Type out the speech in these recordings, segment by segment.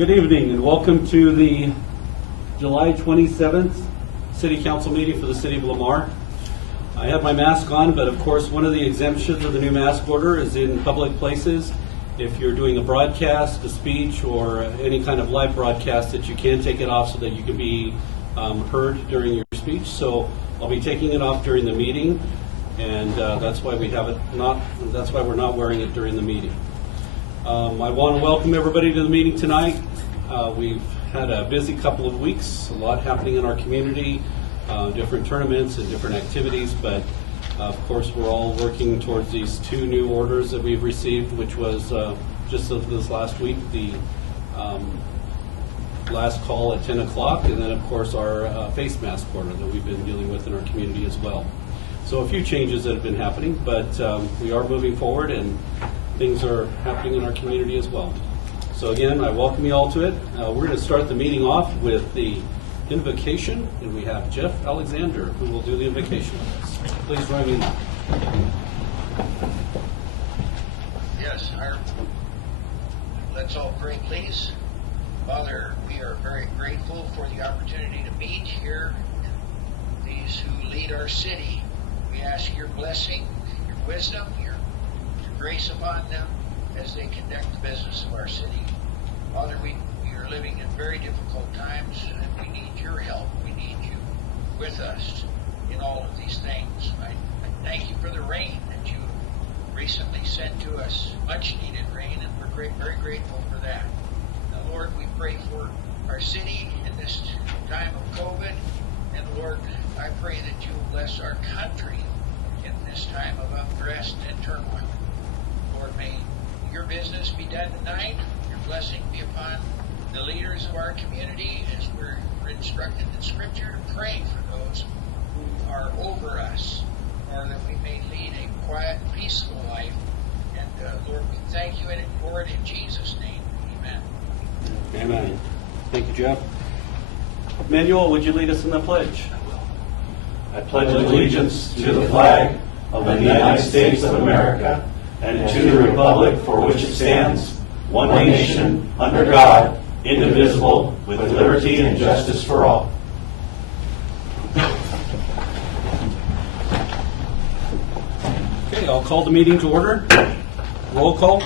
Good evening and welcome to the July 27th City Council meeting for the City of Lamar. I have my mask on, but of course one of the exemptions of the new mask order is in public places. If you're doing a broadcast, a speech, or any kind of live broadcast, that you can take it off so that you can be heard during your speech. So I'll be taking it off during the meeting, and that's why we have it not. That's why we're not wearing it during the meeting. I want to welcome everybody to the meeting tonight. We've had a busy couple of weeks, a lot happening in our community, different tournaments and different activities, but of course we're all working towards these two new orders that we've received, which was just this last week, the last call at 10 o'clock, and then of course our face mask order that we've been dealing with in our community as well. So a few changes that have been happening, but we are moving forward and things are happening in our community as well. So again, I welcome you all to it. We're going to start the meeting off with the invocation, and we have Jeff Alexander who will do the invocation with us. Please join me now. Yes, let's all pray, please. Father, we are very grateful for the opportunity to meet here. These who lead our city, we ask your blessing, your wisdom, your grace upon them as they conduct the business of our city. Father, we are living in very difficult times, and we need your help. We need you with us in all of these things. I thank you for the rain that you recently sent to us, much needed rain, and we're very grateful for that. Now, Lord, we pray for our city in this time of COVID, and Lord, I pray that you will bless our country in this time of unrest and turmoil. Lord, may your business be done tonight. Your blessing be upon the leaders of our community as we're instructed in Scripture to pray for those who are over us, or that we may lead a quiet, peaceful life. And Lord, we thank you for it in Jesus' name. Amen. Amen. Thank you, Jeff. Manuel, would you lead us in the pledge? I will. I pledge allegiance to the flag of the United States of America and to the republic for which it stands, one nation, under God, indivisible, with liberty and justice for all. Okay, I'll call the meeting to order. Roll call.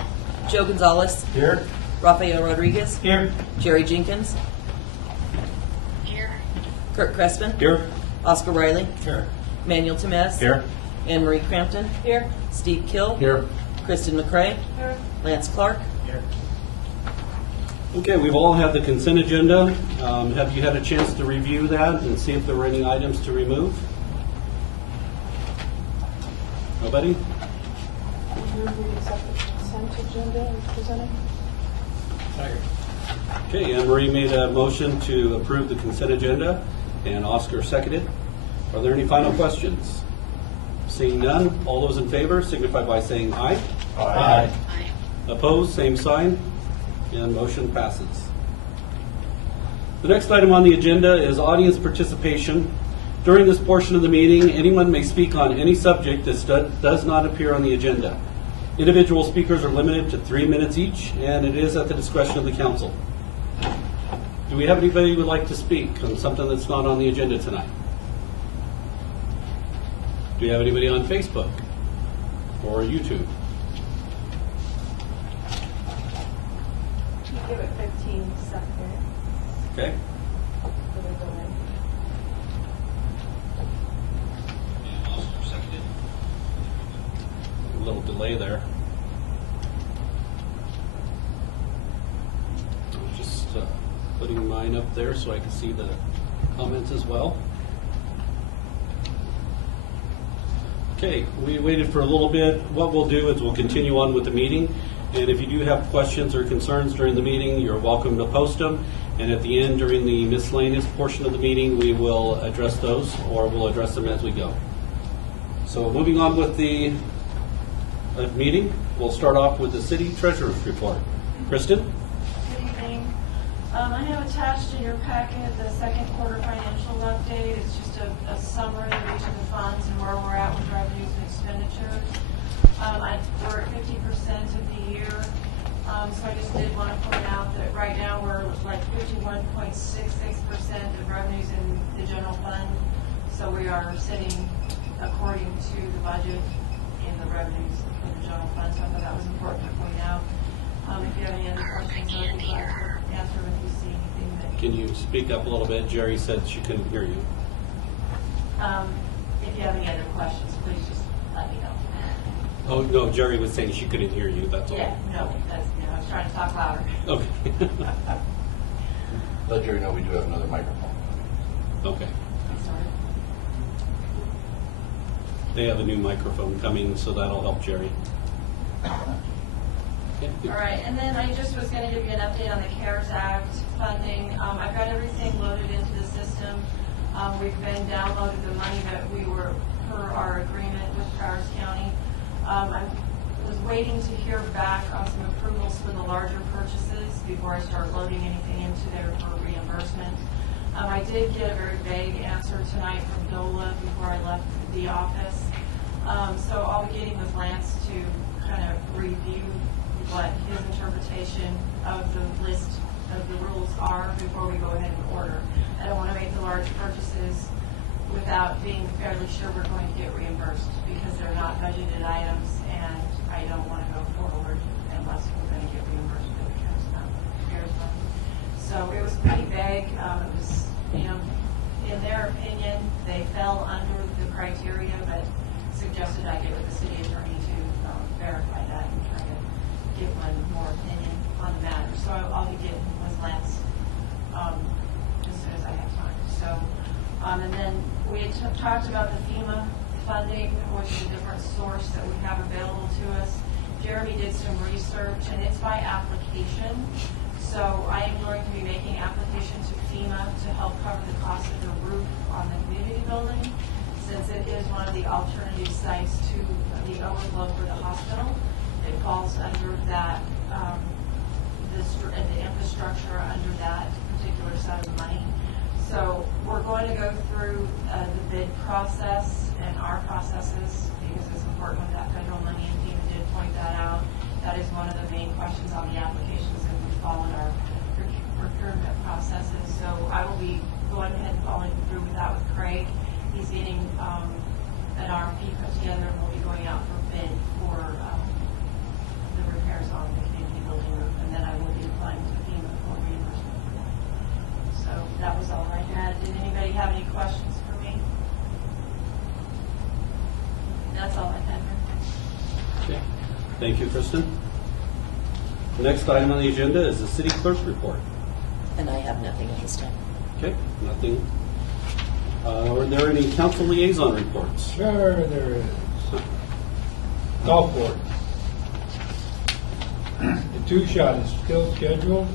Joe Gonzalez. Here. Rafael Rodriguez. Here. Jerry Jenkins. Here. Kurt Crespin. Here. Oscar Riley. Here. Manuel Temez. Here. Anne Marie Crampton. Here. Steve Kill. Here. Kristen McCray. Here. Lance Clark. Here. Okay, we've all had the consent agenda. Have you had a chance to review that and see if there were any items to remove? Nobody? Move we accept the consent agenda as presented. Okay, Anne Marie made a motion to approve the consent agenda, and Oscar seconded. Are there any final questions? Seeing none, all those in favor signify by saying aye. Aye. Opposed, same sign, and motion passes. The next item on the agenda is audience participation. During this portion of the meeting, anyone may speak on any subject that does not appear on the agenda. Individual speakers are limited to 3 minutes each, and it is at the discretion of the council. Do we have anybody who would like to speak on something that's not on the agenda tonight? Do you have anybody on Facebook or YouTube? Give it 15 seconds Okay. for the delay. A little delay there. I'm just putting mine up there so I can see the comments as well. Okay, we waited for a little bit. What we'll do is we'll continue on with the meeting. And if you do have questions or concerns during the meeting, you're welcome to post them. And at the end, during the miscellaneous portion of the meeting, we will address those, or we'll address them as we go. So moving on with the meeting, we'll start off with the city treasurer's report. Kristen? Good evening. I have attached in your packet the second quarter financial update. It's just a summary of each of the funds and where we're at with revenues and expenditures. We're at 50% of the year, so I just did want to point out that right now we're So we are sitting according to the budget and the revenues for the general fund. So I thought that was important to point out. If you have any other questions, I'd be glad to answer them if you see anything that. Can you speak up a little bit? Jerry said she couldn't hear you. If you have any other questions, please just let me know. Oh, no, Jerry was saying she couldn't hear you, that's all. Yeah, no, I was trying to talk louder. Okay. Let Jerry know we do have another microphone. Okay. Sorry. They have a new microphone coming, so that'll help Jerry. Okay. All right, and then I just was going to give you an update on the CARES Act funding. I've got everything loaded into the system. We've been downloaded the money that we were, per our agreement with Powers County. I was waiting to hear back on some approvals for the larger purchases before I start loading anything into there for reimbursement. I did get a very vague answer tonight from DOLA before I left the office. So I'll be getting with Lance to kind of review what his interpretation of the list of the rules are before we go ahead and order. I don't want to make the large purchases without being fairly sure we're going to get reimbursed because they're not budgeted items, and I don't want to go forward unless we're going to get reimbursed for the CARES fund. So it was pretty vague. It was, in their opinion, they fell under the criteria, but suggested I get with the city attorney to verify that and try to get one more opinion on the matter. So I'll be getting with Lance as soon as I have time. So, and then we had talked about the FEMA funding, which is a different source that we have available to us. Jeremy did some research, and it's by application. So I am going to be making application to FEMA to help cover the cost of the roof on the community building, since it is one of the alternative sites to the overflow for the hospital. It falls under that, the infrastructure under that particular set of money. So we're going to go through the bid process and our processes because it's important with that federal money, and FEMA did point that out. That is one of the main questions on the applications that we followed our procurement processes. So I will be going ahead and following through with that with Craig. He's getting an RFP put together, and we'll be going out for bid for the repairs on the community building roof, and then I will be applying to FEMA for reimbursement for that. So that was all I had. Did anybody have any questions for me? That's all I had. Okay. Thank you, Kristen. The next item on the agenda is the city clerk report. And I have nothing at this time. Okay, nothing. Are there any council liaison reports? Sure, there is. Golf board. The two-shot is still scheduled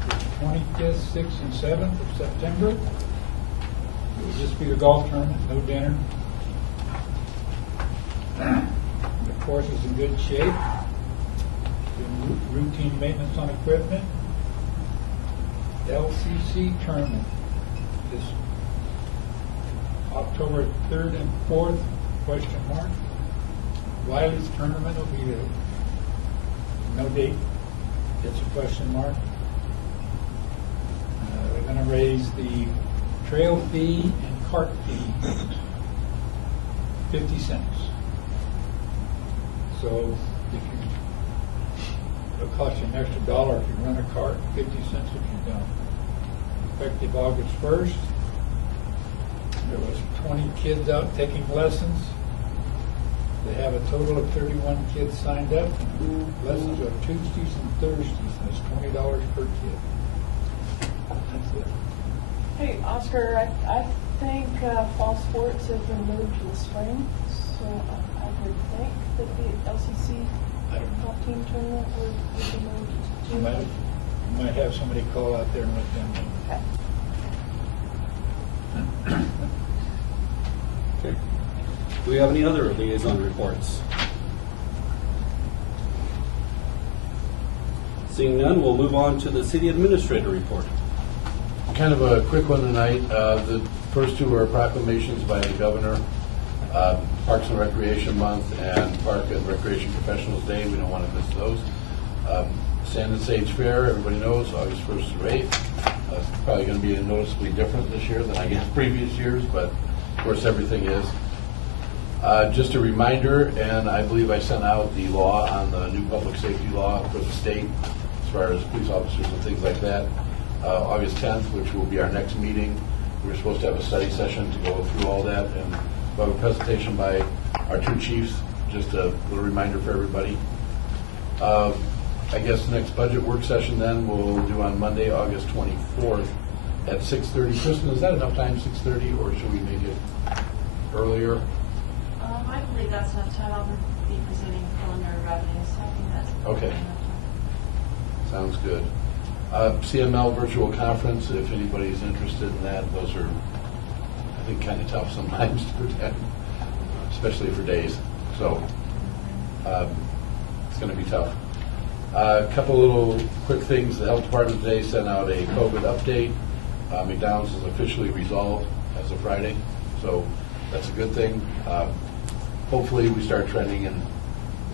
for 25th, 6th, and 7th of September. It will just be the golf tournament, no dinner. The course is in good shape. Doing routine maintenance on equipment. LCC tournament is October 3rd and 4th, question mark. Wiley's tournament will be no date, it's a question mark. They're going to raise the trail fee and cart fee 50 cents. So if it'll cost you an extra $1 if you run a cart, 50 cents if you don't. Effective August 1st. There was 20 kids out taking lessons. They have a total of 31 kids signed up. Lessons are Tuesdays and Thursdays. That's $20 per kid. That's it. Hey, Oscar, I think fall sports have been moved to the spring, so I would think that the LCC I don't know. golf team tournament would be moved to You June. might have somebody call out there and let them know. Okay. Okay. Do we have any other liaison reports? Seeing none, we'll move on to the city administrator report. Kind of a quick one tonight. The first two are proclamations by the governor, Parks and Recreation Month and Park and Recreation Professionals Day. We don't want to miss those. Sand and Sage Fair, everybody knows, August 1st through 8th. It's probably going to be noticeably different this year than I guess previous years, but of course everything is. Just a reminder, and I believe I sent out the law on the new public safety law for the state as far as police officers and things like that. August 10th, which will be our next meeting, we're supposed to have a study session to go through all that, and we'll have a presentation by our two chiefs, just a little reminder for everybody. I guess the next budget work session then we'll do on Monday, August 24th at 6:30. Kristen, is that enough time, 6:30, or should we make it earlier? I believe that's enough time. I'll be presenting preliminary revenues, so I think that's Okay. enough time. Sounds good. CML virtual conference, if anybody's interested in that, those are, I think, kind of tough sometimes to attend, especially for days. So it's going to be tough. A couple little quick things. The health department today sent out a COVID update. McDonald's is officially resolved as of Friday, so that's a good thing. Hopefully we start trending in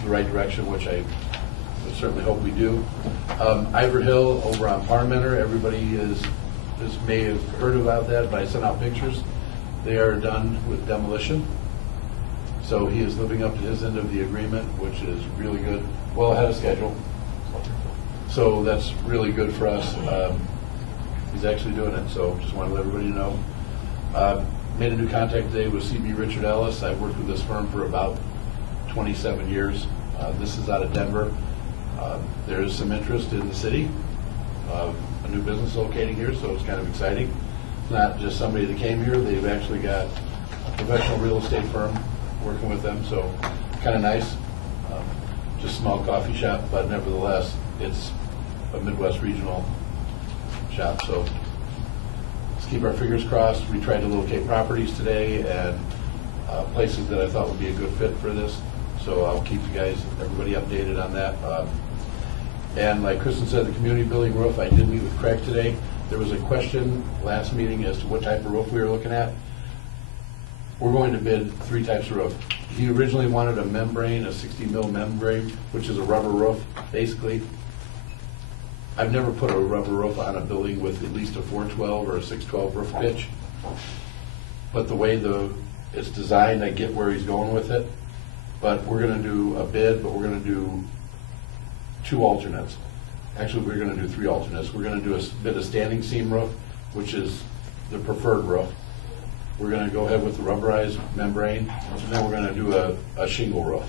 the right direction, which I would certainly hope we do. Ivor Hill over on Parmenter, everybody may have heard about that, but I sent out pictures. They are done with demolition. So he is living up to his end of the agreement, which is really good, well ahead of schedule. So that's really good for us. He's actually doing it, so just want to let everybody know. Made a new contact today with CB Richard Ellis. I've worked with this firm for about 27 years. This is out of Denver. There is some interest in the city, a new business locating here, so it's kind of exciting. It's not just somebody that came here, they've actually got a professional real estate firm working with them, so kind of nice. Just a small coffee shop, but nevertheless, it's a Midwest regional shop, so let's keep our fingers crossed. We tried to locate properties today and places that I thought would be a good fit for this, so I'll keep you guys, everybody updated on that. And like Kristen said, the community building roof, I did meet with Craig today. There was a question last meeting as to what type of roof we were looking at. We're going to bid 3 types of roof. He originally wanted a membrane, a 60 mil membrane, which is a rubber roof, basically. I've never put a rubber roof on a building with at least a 412 or a 612 roof pitch. But the way it's designed, I get where he's going with it. But we're going to do a bid, but we're going to do 2 alternates. Actually, we're going to do 3 alternates. We're going to do a bit of standing seam roof, which is the preferred roof. We're going to go ahead with the rubberized membrane, and then we're going to do a shingle roof.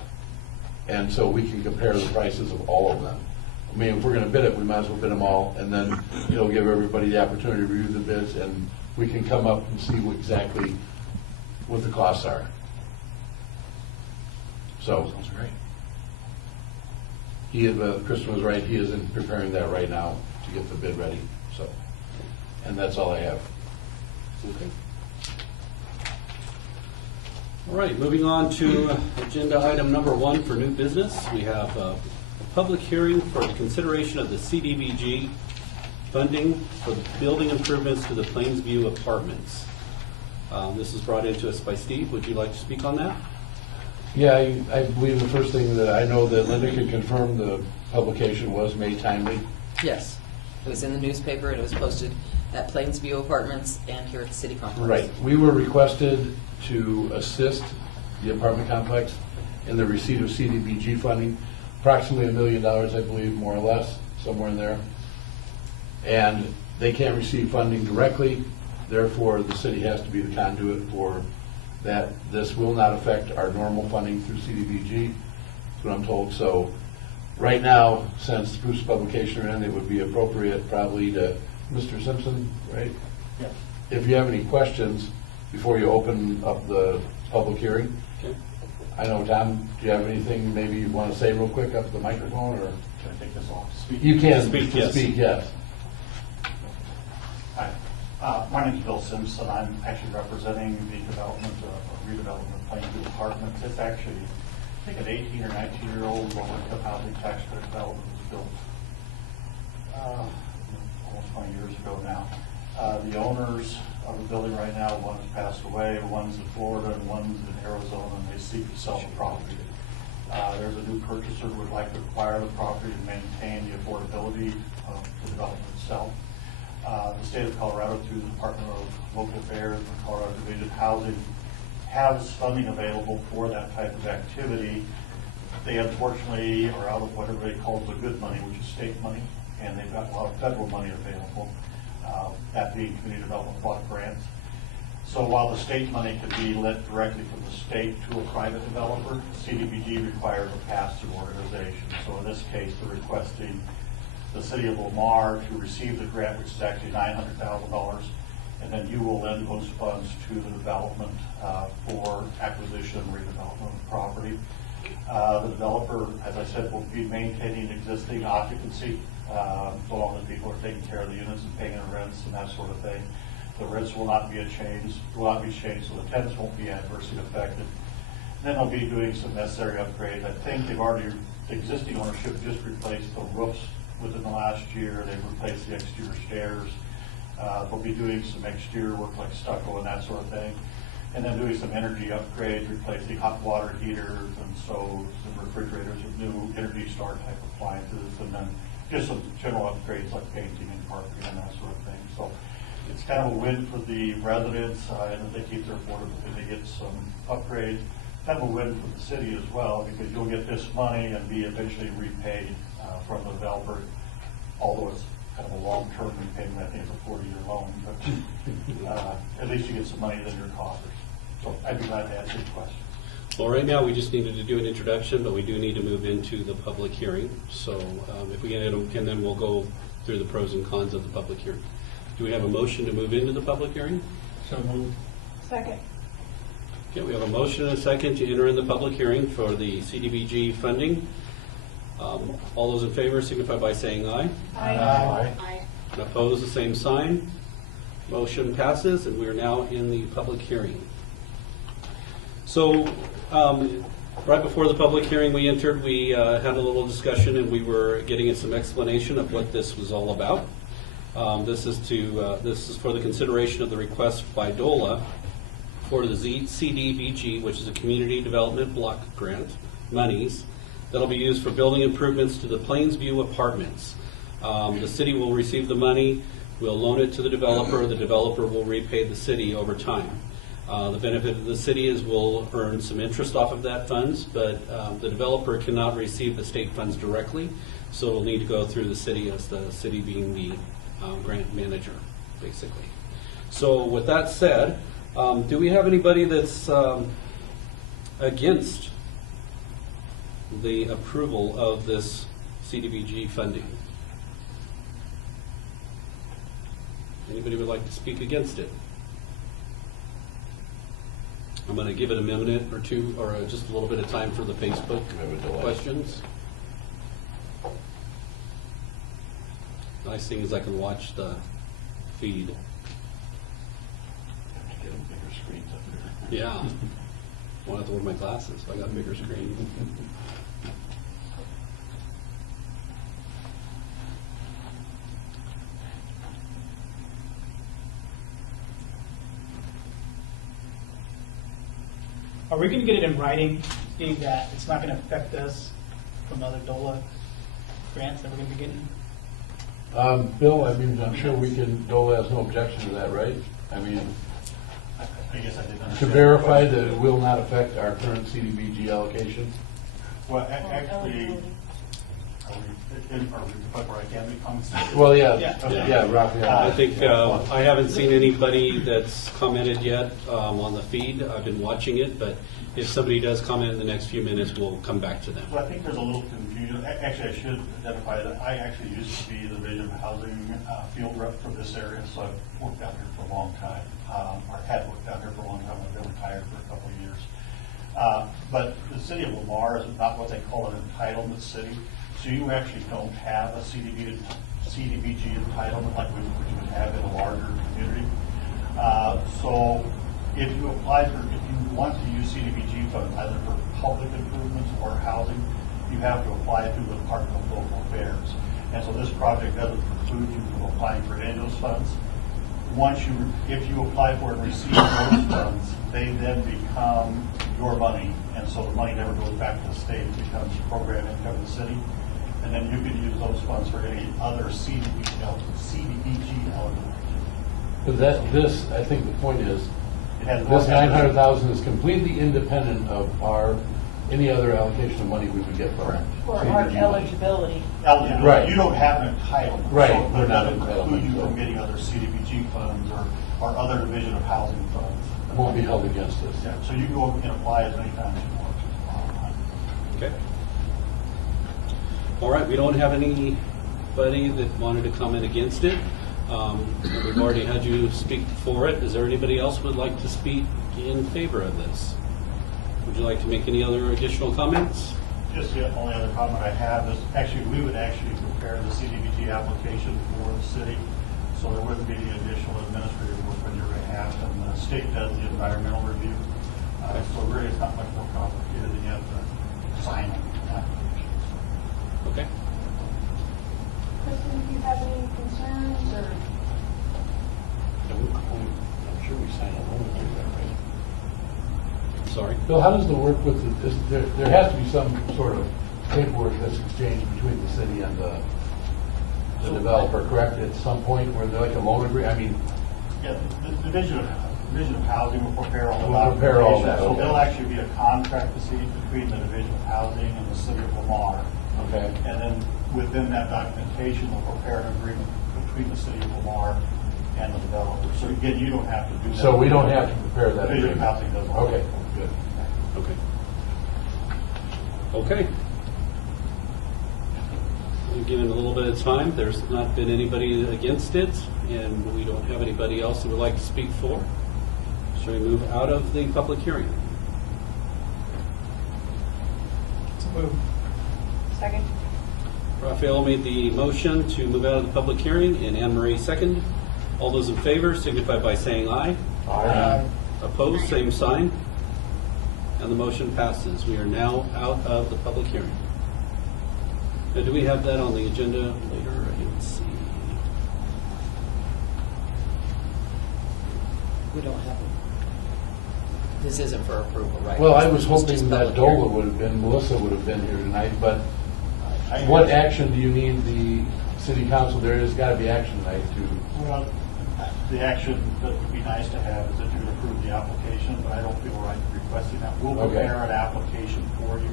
And so we can compare the prices of all of them. I mean, if we're going to bid it, we might as well bid them all, and then give everybody the opportunity to review the bids, and we can come up and see exactly what the costs are. So, Sounds great. Kristen was right, he is preparing that right now to get the bid ready, so, and that's all I have. Okay. All right, moving on to agenda item number 1 for new business. We have a public hearing for the consideration of the CDBG funding for the building improvements to the Plainsview apartments. This is brought into us by Steve. Would you like to speak on that? Yeah, I believe the first thing that I know that Linda can confirm the publication was made timely. Yes. It was in the newspaper, and it was posted at Plainsview Apartments and here at the City Complex. Right. We were requested to assist the apartment complex in the receipt of CDBG funding, approximately $1 million, I believe, more or less, somewhere in there. And they can't receive funding directly, therefore the city has to be the conduit for that. This will not affect our normal funding through CDBG, that's what I'm told. So right now, since the proofs of publication are in, it would be appropriate probably to Mr. Simpson, right? Yes. If you have any questions before you open up the public hearing. Okay. I know, Tom, do you have anything maybe you want to say real quick up to the microphone, or? Can I take this off? Speak. You can Speak, yes. speak, yes. Hi. My name is Bill Simpson. I'm actually representing the development of redevelopment of Plainview Apartments. It's actually, I think, an 18 or 19-year-old low-income housing tax credit development was built almost 20 years ago now. The owners of the building right now, one has passed away, one's in Florida, and one's in Arizona, and they seek to sell the property. There's a new purchaser who would like to acquire the property to maintain the affordability of the development itself. The state of Colorado, through the Department of Local Affairs and Colorado Division of Housing, has funding available for that type of activity. They unfortunately are out of what everybody calls the good money, which is state money, and they've got a lot of federal money available, that being community development block grants. So while the state money could be lent directly from the state to a private developer, CDBG requires a pass-through organization. So in this case, they're requesting the city of Lamar to receive the grant, which is actually $900,000, and then you will lend those funds to the development for acquisition and redevelopment of the property. The developer, as I said, will be maintaining existing occupancy, so long as people are taking care of the units and paying their rents and that sort of thing. The rents will not be changed, so the tenants won't be adversely affected. Then they'll be doing some necessary upgrades. I think the existing ownership just replaced the roofs within the last year. They've replaced the exterior stairs. They'll be doing some exterior work like stucco and that sort of thing. And then doing some energy upgrades, replacing hot water heaters and stoves and refrigerators with new Energy Star type appliances, and then just some general upgrades like painting and carpeting and that sort of thing. So it's kind of a win for the residents, and that they keep their affordable and they get some upgrades. Kind of a win for the city as well, because you'll get this money and be eventually repaid from the developer, although it's kind of a long-term repayment. I think it's a 40-year loan, but at least you get some money in your coffers. So I'd be glad to answer your questions. Well, right now, we just needed to do an introduction, but we do need to move into the public hearing. So if we get it, and then we'll go through the pros and cons of the public hearing. Do we have a motion to move into the public hearing? So moved. Second. Okay, we have a motion and a second to enter in the public hearing for the CDBG funding. All those in favor signify by saying aye. Aye. Opposed, the same sign. Motion passes, and we are now in the public hearing. So, right before the public hearing we entered, we had a little discussion, and we were getting some explanation of what this was all about. This is for the consideration of the request by DOLA for the CDBG, which is a Community Development Block Grant monies that'll be used for building improvements to the Plainsview apartments. The city will receive the money, we'll loan it to the developer will repay the city over time. The benefit of the city is we'll earn some interest off of that funds, but the developer cannot receive the state funds directly, so it'll need to go through the city, as the city being the grant manager, basically. So with that said, do we have anybody that's against the approval of this CDBG funding? Anybody would like to speak against it? I'm going to give it a minute or two, or just a little bit of time for the Facebook questions. Nice thing is I can watch the feed. Get them bigger screens up there. Yeah. Won't have to wear my glasses if I got a bigger screen. Are we going to get it in writing, Steve, that it's not going to affect us from other DOLA grants that we're going to be getting? Bill, I mean, I'm sure DOLA has no objection to that, right? I mean, I guess I didn't understand. to verify that it will not affect our current CDBG allocation? Well, actually, are we where I can make comments? Well, yeah, Yeah. yeah, Raphael. I think I haven't seen anybody that's commented yet on the feed. I've been watching it, but if somebody does comment in the next few minutes, we'll come back to them. Well, I think there's a little confusion. Actually, I should identify that I actually used to be the Division of Housing field rep for this area, so I've worked out here for a long time, or had worked out here for a long time. I've been retired for a couple of years. But the city of Lamar is not what they call an entitlement city. So you actually don't have a CDBG entitlement like we would have in a larger community. So if you want to use CDBG funds either for public improvements or housing, you have to apply through the Department of Local Affairs. And so this project doesn't preclude you from applying for any of those funds. If you apply for and receive those funds, they then become your money, and so the money never goes back to the state. It becomes program income of the city, and then you can use those funds for any other CDBG But this, I think the point is, It has this 900,000 is completely independent of any other allocation of money we would get from it. For our eligibility. Eligibility. Right. You don't have an entitlement. Right, So we're it not doesn't entitled, preclude you so. from getting other CDBG funds or other Division of Housing funds. It won't be held against us. Yeah, so you can go and apply as many times as you want. Okay. All right, we don't have anybody that wanted to comment against it. We've already had you speak for it. Is there anybody else who would like to speak in favor of this? Would you like to make any other additional comments? Just the only other comment I have is, actually, we would actually prepare the CDBG application for the city, so there wouldn't be any additional administrative work on your behalf, and the state does the environmental review. So really, it's not much more complicated than you have to sign an application. Okay. Kristen, do you have any concerns or? I'm sure we signed a loan agreement, right? Sorry. Bill, how does the work with there has to be some sort of paperwork that's exchanged between the city and the developer, correct? At some point where they're like a loan agreement, I mean, Yeah, the Division of Housing will prepare all the Will prepare all documentation. that, So okay. there'll actually be a contract between the Division of Housing and the city of Lamar. okay. And then within that documentation, we'll prepare an agreement between the city of Lamar and the developer. So again, you don't have to do that. So we don't have to prepare that Division of agreement? Housing does all that. Okay, good. Okay. Okay. We've given a little bit of time. There's not been anybody against it, and we don't have anybody else that would like to speak for. Shall we move out of the public hearing? So move. Second. Raphael made the motion to move out of the public hearing, and Anne Marie second. All those in favor signify by saying aye. Aye. Opposed, same sign. And the motion passes. We are now out of the public hearing. Now, do we have that on the agenda later? I didn't see. We don't have it. This isn't for approval, right? Well, I was This just hoping that public Dola hearing. would have been, Melissa would have been here tonight, but I- what action do you need the city council? There has got to be action tonight to, Well, the action that would be nice to have is that you would approve the application, but I don't feel right requesting that. We'll Okay. prepare an application for you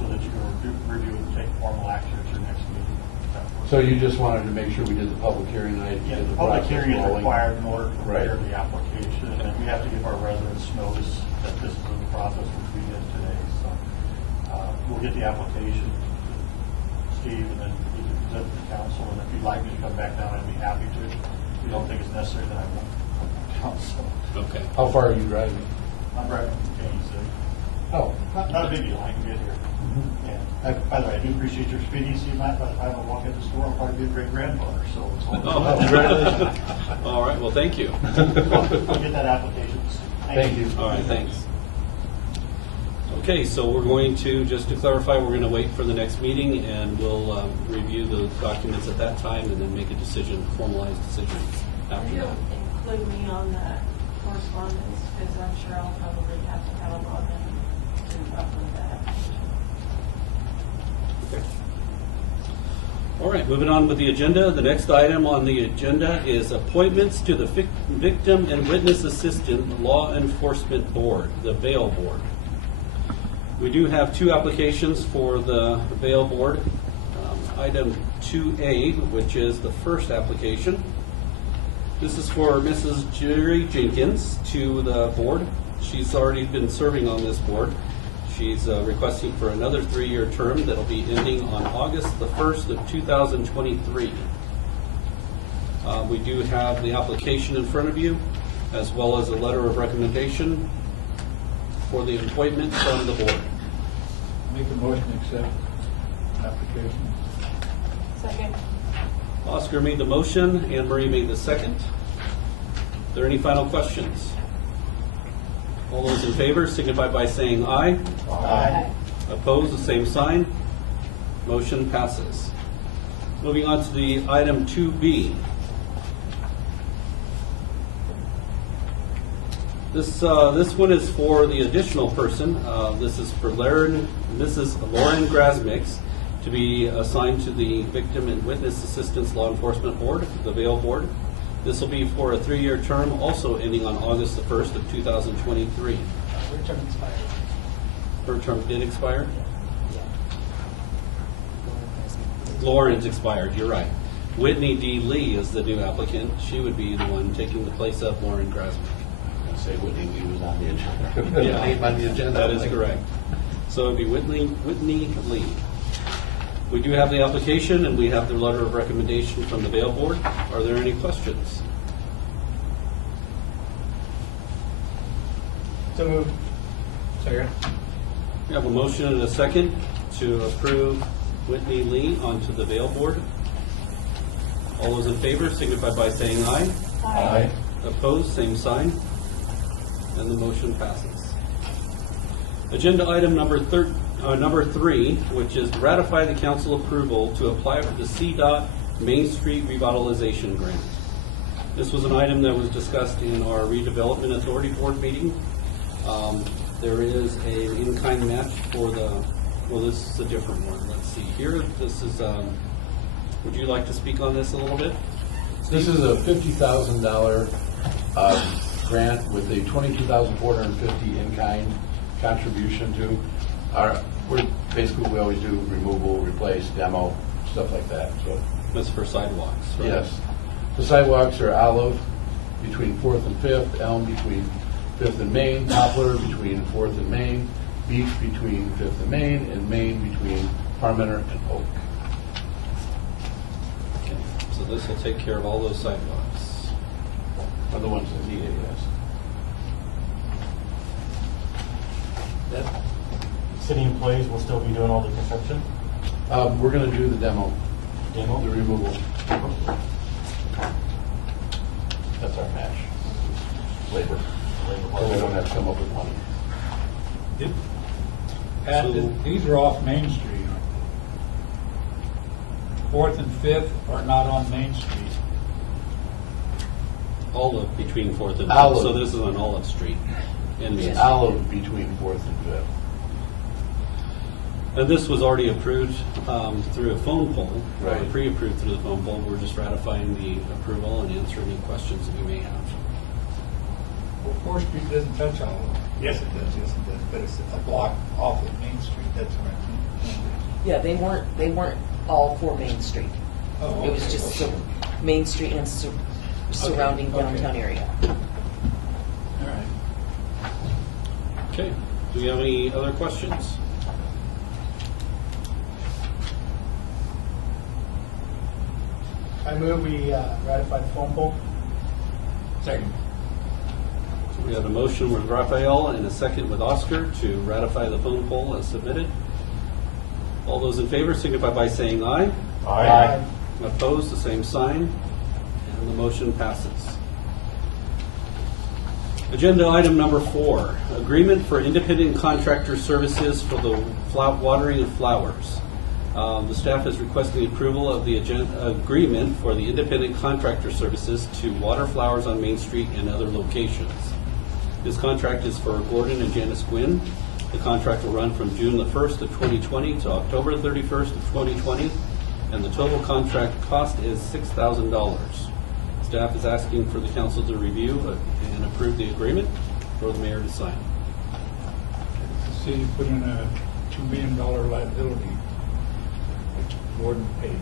so that you can review and take formal action at your next meeting. That works. so you just wanted to make sure we did the public hearing tonight? Yeah, get the the public process hearing is rolling? required in order to prepare Right. the application, and then we have to give our residents notice that this is in the process, which we did today. So we'll get the application to Steve, and then he can present to the council, and if you'd like me to come back down, I'd be happy to. If you don't think it's necessary, then I won't come back down. So Okay. How far are you driving? I'm driving from Kansas City. Oh. Not a big deal, I can get here. Yeah. By the way, I do appreciate your expediency, Matt. By the time I walk in the store, I'll probably be a great grandfather, so it's all. Oh, congratulations. All right, well, thank you. I'll get that application. Thank you. All right, thanks. Okay, so we're going to, just to clarify, we're going to wait for the next meeting, and we'll review the documents at that time, and then make a decision, formalized decision after You'll that. include me on that correspondence, because I'm sure I'll probably have to have a login to upload that application. Okay. All right, moving on with the agenda. The next item on the agenda is appointments to the Victim and Witness Assistance Law Enforcement Board, the Bail Board. We do have two applications for the Bail Board. Item 2A, which is the first application. This is for Mrs. Jerry Jenkins to the board. She's already been serving on this board. She's requesting for another 3-year term that'll be ending on August the 1st of 2023. We do have the application in front of you, as well as a letter of recommendation for the appointment from the board. Make a motion to accept application. Second. Oscar made the motion, Anne Marie made the second. Are there any final questions? All those in favor signify by saying aye. Aye. Opposed, the same sign. Motion passes. Moving on to the item 2B. This one is for the additional person. This is for Mrs. Lauren Grasmix to be assigned to the Victim and Witness Assistance Law Enforcement Board, the Bail Board. This will be for a 3-year term, also ending on August the 1st of 2023. Your term expired. Her term did expire? Yeah. Lauren's expired, you're right. Whitney D. Lee is the new applicant. She would be the one taking the place of Lauren Grasmick. I say Whitney Lee was on the agenda. Yeah, Name on the agenda. that is correct. So it'd be Whitney Lee. We do have the application and we have the letter of recommendation from the bail board. Are there any questions? So moved. Second. We have a motion and a second to approve Whitney Lee onto the bail board. All those in favor signify by saying aye. Aye. Opposed, same sign. And the motion passes. Agenda item number 3, which is ratify the council approval to apply for the CDOT Main Street Revitalization Grant. This was an item that was discussed in our redevelopment authority board meeting. There is an in-kind match for the, well, this is a different one. Let's see here. This is, would you like to speak on this a little bit? This is a $50,000 grant with a $22,450 in-kind contribution to our. We always do removal, replace, demo, stuff like that. So That's for sidewalks, right? yes, the sidewalks are Olive between 4th and 5th, Elm between 5th and Main, Poplar between 4th and Main, Beech between 5th and Main between Parmenter and Oak. Okay. So this will take care of all those sidewalks. Are the ones that need it, yes. City employees will still be doing all the construction? We're going to do the demo, the removal. That's our match. Labor. So we don't have to come up with money. Pat, So- these are off Main Street, aren't they? 4th and 5th are not on Main Street. Olive between 4th and 5th. Olive. So this is on Olive Street. In Main Street. Olive between 4th and 5th. And this was already approved through a phone poll, or Right. pre-approved through the phone poll. We're just ratifying the approval and answering any questions that we may have. Well, 4th Street doesn't touch all of them. Yes, it does, but it's a block off of Main Street, that's right. Yeah, they weren't all for Main Street. Oh, It was okay, just okay. Main Street and surrounding Okay. downtown area. All right. Okay, do we have any other questions? I move we ratify the phone poll. Second. So we have a motion with Raphael and a second with Oscar to ratify the phone poll as submitted. All those in favor signify by saying aye. Aye. Opposed, the same sign, and the motion passes. Agenda item number 4, agreement for independent contractor services for the watering of flowers. The staff is requesting approval of the agreement for the independent contractor services to water flowers on Main Street and other locations. This contract is for Gordon and Janice Gwynn. The contract will run from June the 1st of 2020 to October 31st of 2020, and the total contract cost is $6,000. Staff is asking for the council to review and approve the agreement for the mayor to sign. The city put in a $2 million liability, which Gordon pays.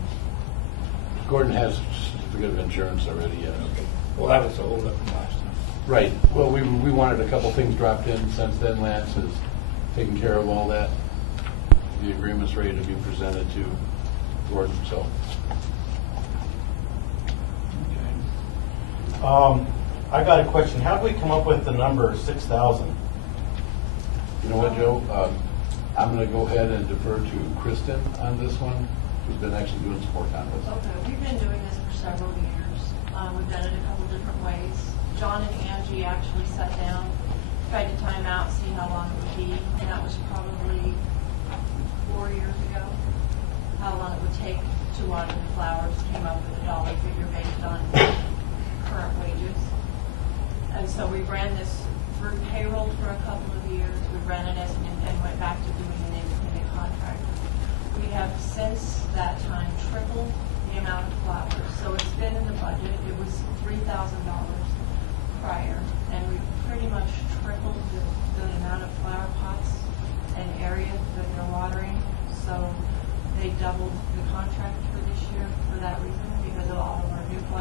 Gordon has certificate of insurance already, yes. Okay. Well, that was the holdup from last time. Right. Well, we wanted a couple things dropped in since then. Lance has taken care of all that. The agreement's ready to be presented to Gordon, so. I got a question. How did we come up with the number 6,000? You know what, Joe? I'm going to go ahead and defer to Kristen on this one, who's been actually doing some work on this. Okay, we've been doing this for several years. We've done it a couple different ways. John and Angie actually sat down, tried to time out, see how long it would be, and that was probably 4 years ago. How long it would take to water the flowers, came up with a dollar figure based on current wages. And so we ran this through payroll for a couple of years. We ran it as and went back to doing an independent contractor. We have since that time tripled the amount of flowers. So it's been in the budget. It was $3,000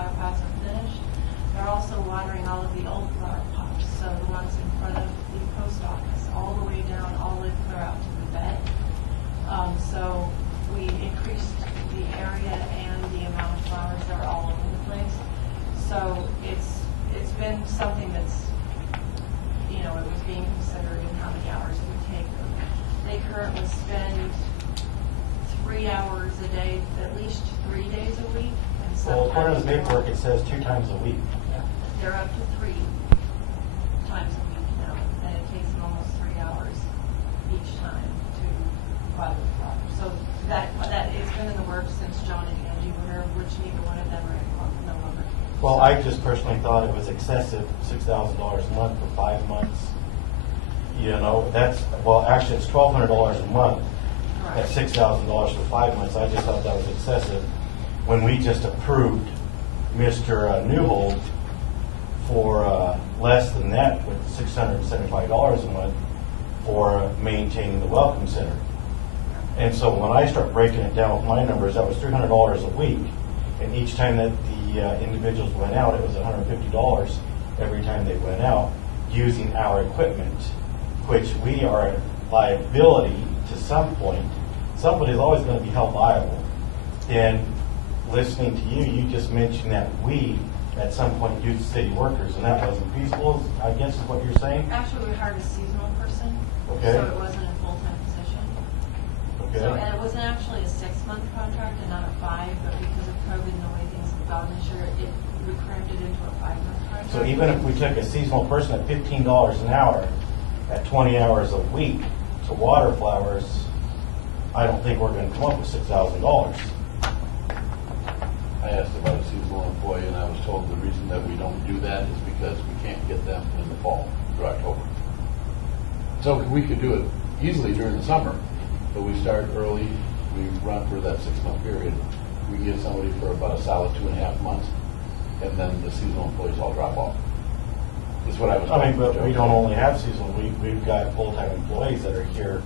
flower pots are finished. They're also watering all of the old flower pots, so the ones in front of the post office, all the way down, all the way clear out to the vet. So we increased the area and the amount of flowers that are all over the place. So it's been something that's, you know, it was being considered in how many hours it would take them. They currently spend 3 hours a day, at least 3 days a week. And Well, according to sometimes the paperwork, it says 2 times a week. they're up to 3 times a week now, and it takes them almost 3 hours each time to water the flowers. So that it's been in the works since John and Angie were here, which neither one of them are no longer. Well, I just personally thought it was excessive, $6,000 a month for 5 months. You know, that's, well, actually, it's $1,200 a month at $6,000 for 5 months. I just thought that was excessive when we just approved Mr. Newhold for less than that, with $675 a month for maintaining the Welcome Center. And so when I start breaking it down with my numbers, that was $300 a week. And each time that the individuals went out, it was $150 every time they went out using our equipment, which we are a liability to some point. Somebody's always going to be held liable. And listening to you, you just mentioned that we, at some point, used city workers, and that wasn't feasible, I guess is what you're saying? Actually, we hired a seasonal person, Okay. so it wasn't a full-time position. Okay. So, and it wasn't actually a 6-month contract and not a 5, but because of COVID and the way things have gone this year, we crammed it into a 5-month contract. So even if we took a seasonal person at $15 an hour, at 20 hours a week to water flowers, I don't think we're going to come up with $6,000. I asked about a seasonal employee, and I was told the reason that we don't do that is because we can't get them in the fall through October. So we could do it easily during the summer, but we start early, we run for that 6-month period. We can get somebody for about a solid 2.5 months, and then the seasonal employees all drop off. That's what I was told. I mean, but we don't only have seasonal, we've got full-time employees that are here,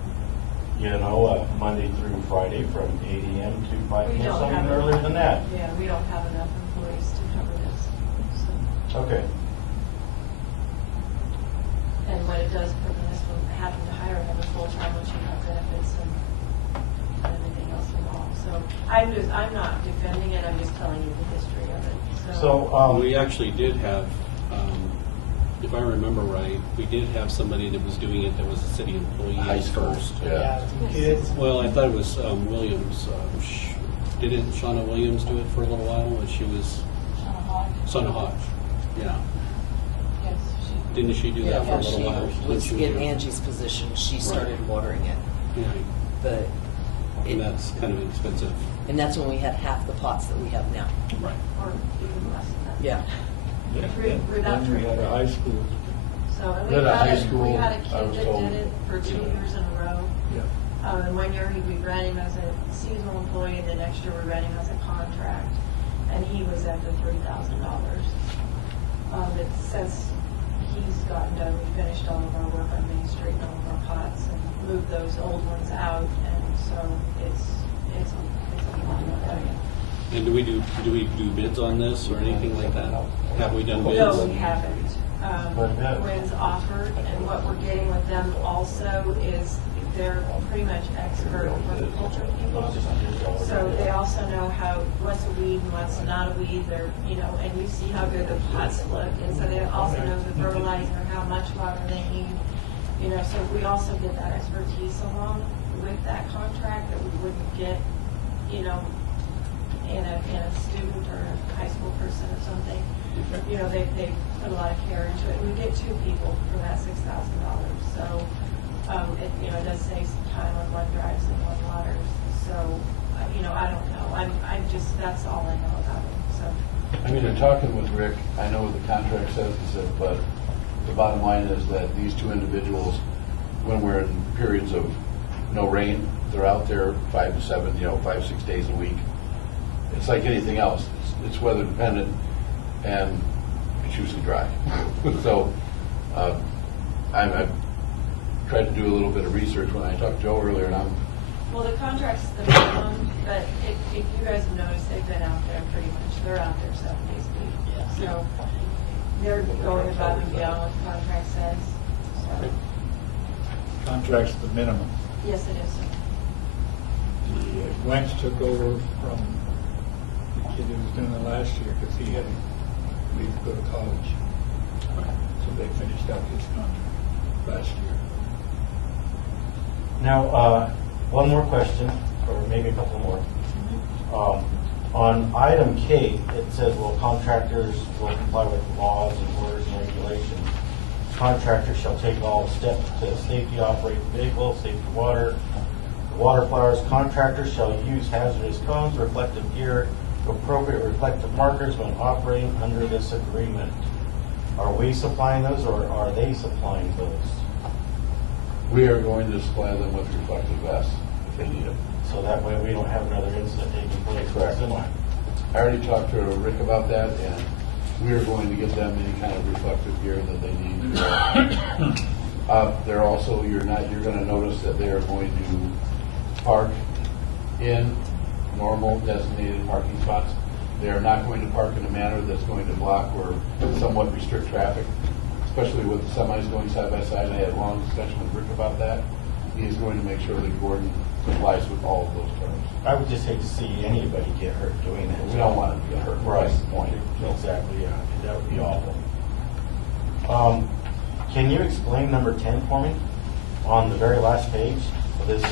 you know, Monday through Friday from 8 a.m. to 5 We p.m., don't some have even earlier than that. Yeah, we don't have enough employees to cover this. So. Okay. And what it does prevent us from having to hire another full-time once you have benefits and everything else involved. So I'm not defending it, I'm just telling you the history of it. So, We actually did have, if I remember right, we did have somebody that was doing it that was a city employee High at school. first. Yeah. Some kids. Well, I thought it was Williams. Didn't Shauna Williams do it for a little while when she was Shauna Hodge? Yeah. Yes, Didn't she do that for a she little while? when was she in here? Angie's position, she started watering it. Yeah. But, And that's kind of expensive. and that's when we had half the pots that we have now. Right. Or even less than that. Yeah. Without Then we had a treatment. high school. So, and Then a high school, we had a I kid was that told. did it for 2 years in a row. Yeah. And 1 year we ran him as a seasonal employee, and the next year we ran him as a contract, and he was at the $3,000. But since he's gotten done, we finished all of our work on Main Street and all of our pots and moved those old ones out, and so it's a lot of money. And do we do bids on this or anything like that? Have we done bids? No, we haven't. Very good. Quinn's offered, and what we're getting with them also is they're pretty much expert horticulture people. So they also know what's a weed and what's not a weed. They're, you know, and you see how good the pots look, and so they also know the fertilizer, how much water they need. You know, so we also get that expertise along with that contract that we wouldn't get, you know, in a student or a high school person or something. You know, they put a lot of care into it. We get 2 people for that $6,000. So, it does save some time on one drives and one waters. So, you know, I don't know. I'm just, that's all I know about it. So, I mean, in talking with Rick, I know what the contract says, but the bottom line is that these 2 individuals, when we're in periods of no rain, they're out there 5 to 7, 5, 6 days a week. It's like anything else. It's weather dependent, and it's usually dry. So I've tried to do a little bit of research when I talked to Joe earlier, and well, the contract's the minimum, but if you guys have noticed, they've been out there pretty much. They're out there 7 days a So they're going above and beyond what the contract says. So, Contract's the minimum. yes, it is, sir. The Wentz took over from the kid who was doing it last year because he had to leave to go to college. So they finished out his contract last year. Now, one more question, or maybe a couple more. On item K, it says, well, contractors will comply with laws and orders and regulations. Contractors shall take all steps to safely operate the vehicle, safety water flowers. Contractors shall use hazardous cones, reflective gear, appropriate reflective markers when operating under this agreement. Are we supplying those, or are they supplying those? We are going to supply them with reflective vests if they need them. So that way we don't have another incident taking place. Correct. I already talked to Rick about that, and we are going to get them any kind of reflective gear that they need. They're also, you're going to notice that they are going to park in normal designated parking spots. They are not going to park in a manner that's going to block or somewhat restrict traffic, especially with the semis going side by side. I had a long discussion with Rick about that. He is going to make sure that Gordon complies with all of those terms. I would just hate to see anybody get hurt doing that. We don't want them to get hurt. Right. That's the point. Exactly, yeah. That would be awful. Can you explain number 10 for me on the very last page of this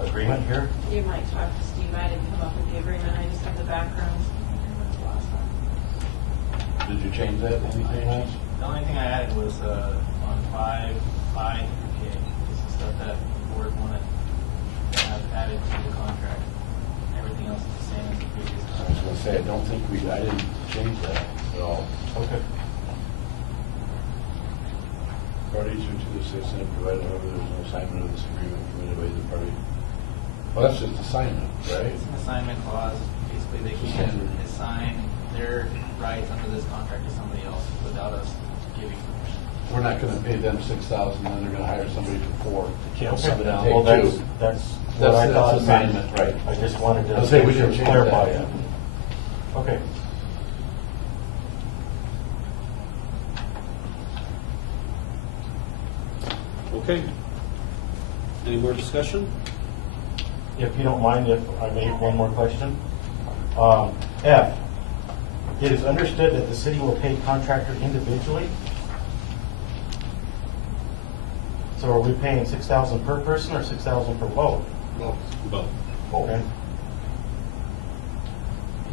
agreement here? You might talk to Steve. I didn't come up with the agreement. I just have the background. Did you change that? Anything else? The only thing I added was on 5I through K, just the stuff that the board wanted to have added to the contract. Everything else is the same as the previous I was contract. going to say, I didn't change that at all. Okay. Parties are to the citizen have provided, however, there is no assignment of this agreement committed by either party. Well, that's just assignment, right? It's an assignment clause. Basically, they can't assign their rights under this contract to somebody else without us giving permission. We're not going to pay them $6,000, and then they're going to hire somebody for 4 to kill Okay. somebody down. Well, that's what I thought. That's assignment, right. I just wanted to I'll say we make sure didn't to change clarify that. that. Okay. Okay. Any more discussion? If you don't mind, if I may, one more question. F, it is understood that the city will pay contractor individually. So are we paying $6,000 per person or $6,000 per load? Both. Okay.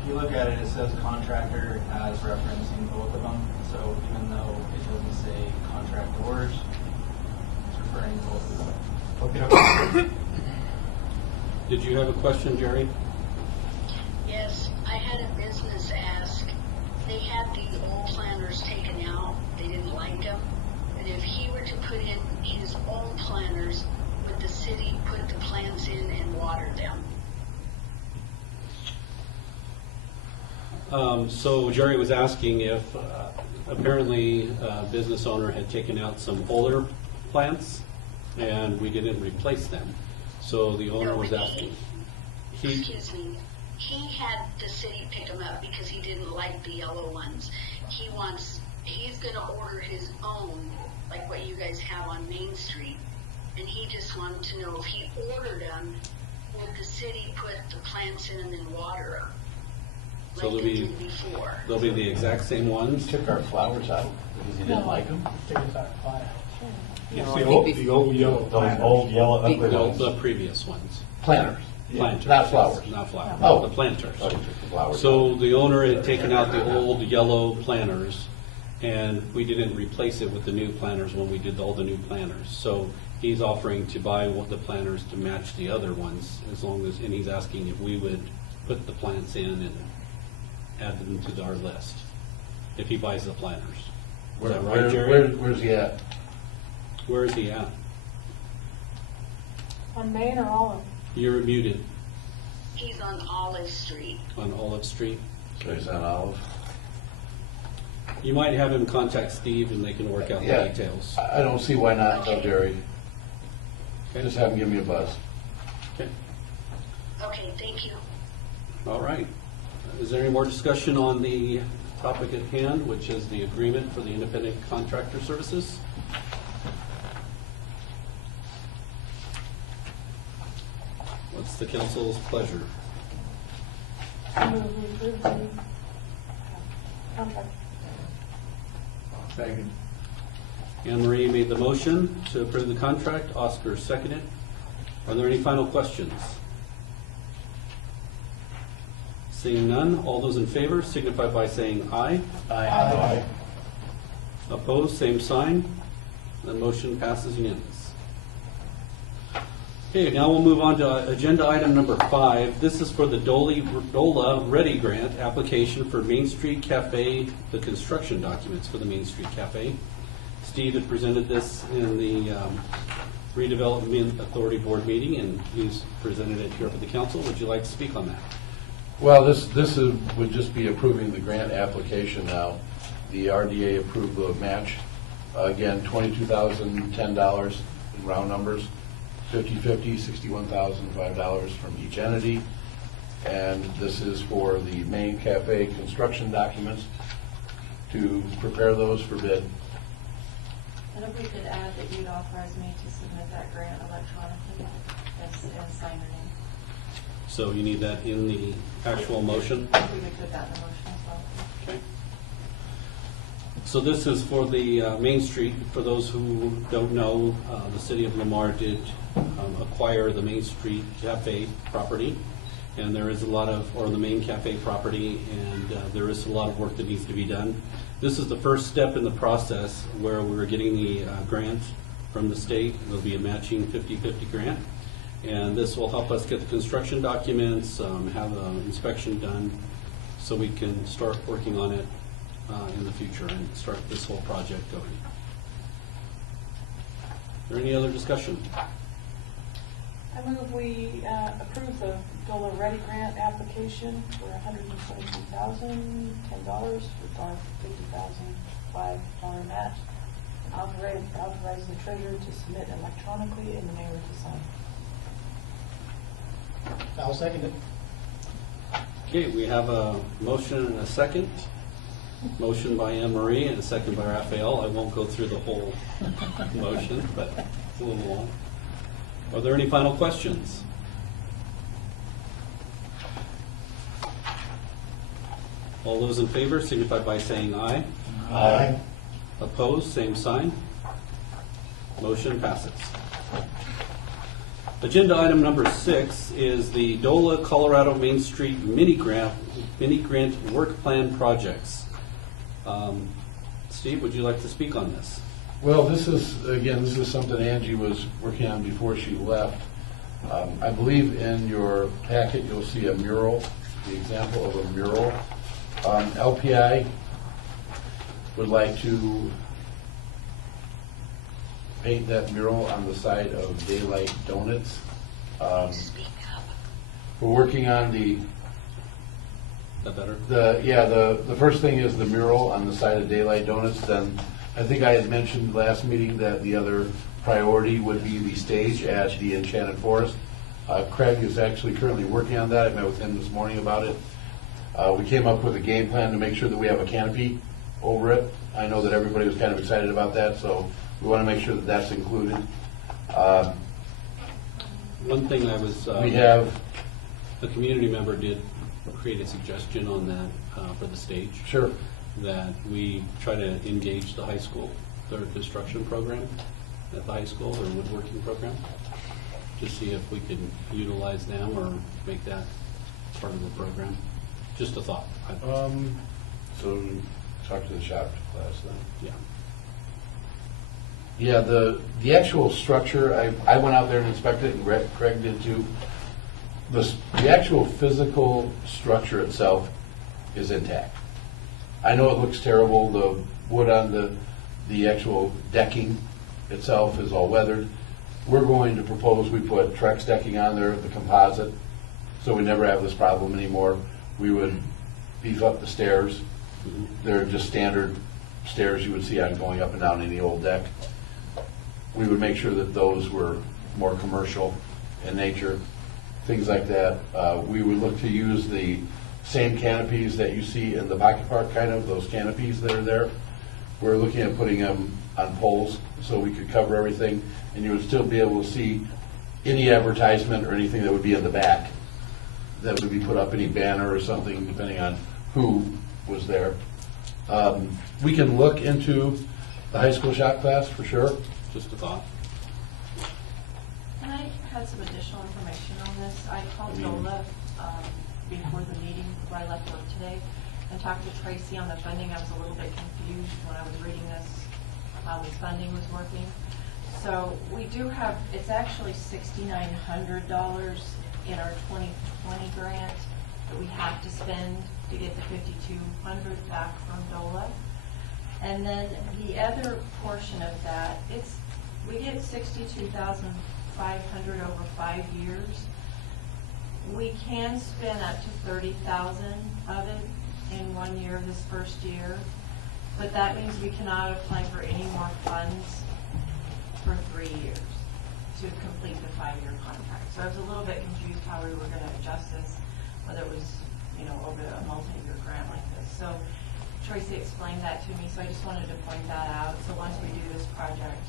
If you look at it, it says contractor as referencing both of them. So even though it doesn't say contractors, it's referring to both of them. Okay. Did you have a question, Jerry? Yes, I had a business ask. They had the old planters taken out. They didn't like them. And if he were to put in his own planters, would the city put the plants in and water them? So Jerry was asking if apparently a business owner had taken out some older plants and we didn't replace them. So the owner was asking. Excuse me. He had the city pick them up because he didn't like the yellow ones. He's going to order his own, like what you guys have on Main Street. And he just wanted to know if he ordered them, would the city put the plants in and then water them? So Like they did before. they'll be the exact same ones. Took our flowers out because he didn't like them. Figures out why. It's No, the I old, think the old yellow. Those old yellow ugly No, ones. the previous ones. Planters. Planters. Not flowers. Not flowers. Oh. The planters. Oh, you took the flowers So out. the owner had taken out the old yellow planters, and we didn't replace it with the new planters when we did all the new planters. So he's offering to buy the planters to match the other ones, as long as, and he's asking if we would put the plants in and add them to our list, if he buys the planters. Is that right, Jerry? Where's he at? Where is he at? On Main or Olive? You're muted He's on Olive Street. on Olive Street. So he's on Olive. You might have him contact Steve and they can work out the Yeah. details. I don't see why not, though, Jerry. Okay. Just have him give me a buzz. Okay. Okay, thank you. All right. Is there any more discussion on the topic at hand, which is the agreement for the independent contractor services. What's the council's pleasure? I move we approve the contract. Second. Anne Marie made the motion to approve the contract. Oscar seconded. Are there any final questions? Seeing none, all those in favor signify by saying aye. Aye. Opposed, same sign. The motion passes unanimous. Okay, now we'll move on to agenda item number 5. This is for the DOLA Ready Grant application for Main Street Cafe, the construction documents for the Main Street Cafe. Steve had presented this in the Redevelopment Authority Board meeting, and he's presented it here for the council. Would you like to speak on that? Well, this would just be approving the grant application now. The RDA approved the match. Again, $22,010 in round numbers, 50/50, $61,005 from each entity. And this is for the main cafe construction documents to prepare those for bid. And if we could add that you'd authorize me to submit that grant electronically and sign your name. So you need that in the actual motion? If we could put that in the motion as well. Okay. So this is for the Main Street. For those who don't know, the city of Lamar did acquire the Main Street Cafe property, and there is a lot of, or the main cafe property, and there is a lot of work that needs to be done. This is the first step in the process where we're getting the grant from the state. There'll be a matching 50/50 grant, and this will help us get the construction documents, have an inspection done, so we can start working on it in the future and start this whole project going. Is there any other discussion? I move we approve the DOLA Ready Grant application for $122,010 with our $50,005 match. Authorize the treasurer to submit electronically and the mayor to sign. I'll second it. Okay, we have a motion and a second. Motion by Anne Marie and a second by Raphael. I won't go through the whole motion, but it's a little long. Are there any final questions? All those in favor signify by saying aye. Aye. Opposed, same sign. Motion passes. Agenda item number 6 is the DOLA Colorado Main Street mini grant work plan projects. Steve, would you like to speak on this? Well, this is something Angie was working on before she left. I believe in your packet you'll see a mural, the example of a mural. LPI would like to paint that mural on the side of Daylight Donuts. We're working on Is that better? the first thing is the mural on the side of Daylight Donuts. Then I think I had mentioned last meeting that the other priority would be the stage at the Enchanted Forest. Craig is actually currently working on that. I met with him this morning about it. We came up with a game plan to make sure that we have a canopy over it. I know that everybody was kind of excited about that, so we want to make sure that that's included. One thing I was, We have, a community member did create a suggestion on that for the stage. sure, That we try to engage the high school, their construction program at the high school, their woodworking program, to see if we can utilize them or make that part of the program. Just a thought. so talk to the shop class then. Yeah. Yeah, the actual structure, I went out there and inspected it, and Craig did too. The actual physical structure itself is intact. I know it looks terrible, the wood on the actual decking itself is all weathered. We're going to propose we put Trex decking on there, the composite, so we never have this problem anymore. We would beef up the stairs. They're just standard stairs you would see on going up and down any old deck. We would make sure that those were more commercial in nature, things like that. We would look to use the same canopies that you see in the pocket park, kind of, those canopies that are there. We're looking at putting them on poles so we could cover everything, and you would still be able to see any advertisement or anything that would be in the back that would be put up, any banner or something, depending on who was there. We can look into the high school shop class for sure. Just a thought. And I had some additional information on this. I called Dola before the meeting, before I left work today, and talked to Tracy on the funding. I was a little bit confused when I was reading this, how the funding was working. So we do have, it's actually $6,900 in our 2020 grant that we have to spend to get the $5,200 back from DOLA. And then the other portion of that, we get $62,500 over 5 years. We can spend up to $30,000 of it in 1 year, this first year, but that means we cannot apply for any more funds for 3 years to complete the 5-year contract. So I was a little bit confused how we were going to adjust this, whether it was, over a multi-year grant like this. So Tracy explained that to me, so I just wanted to point that out. So once we do this project,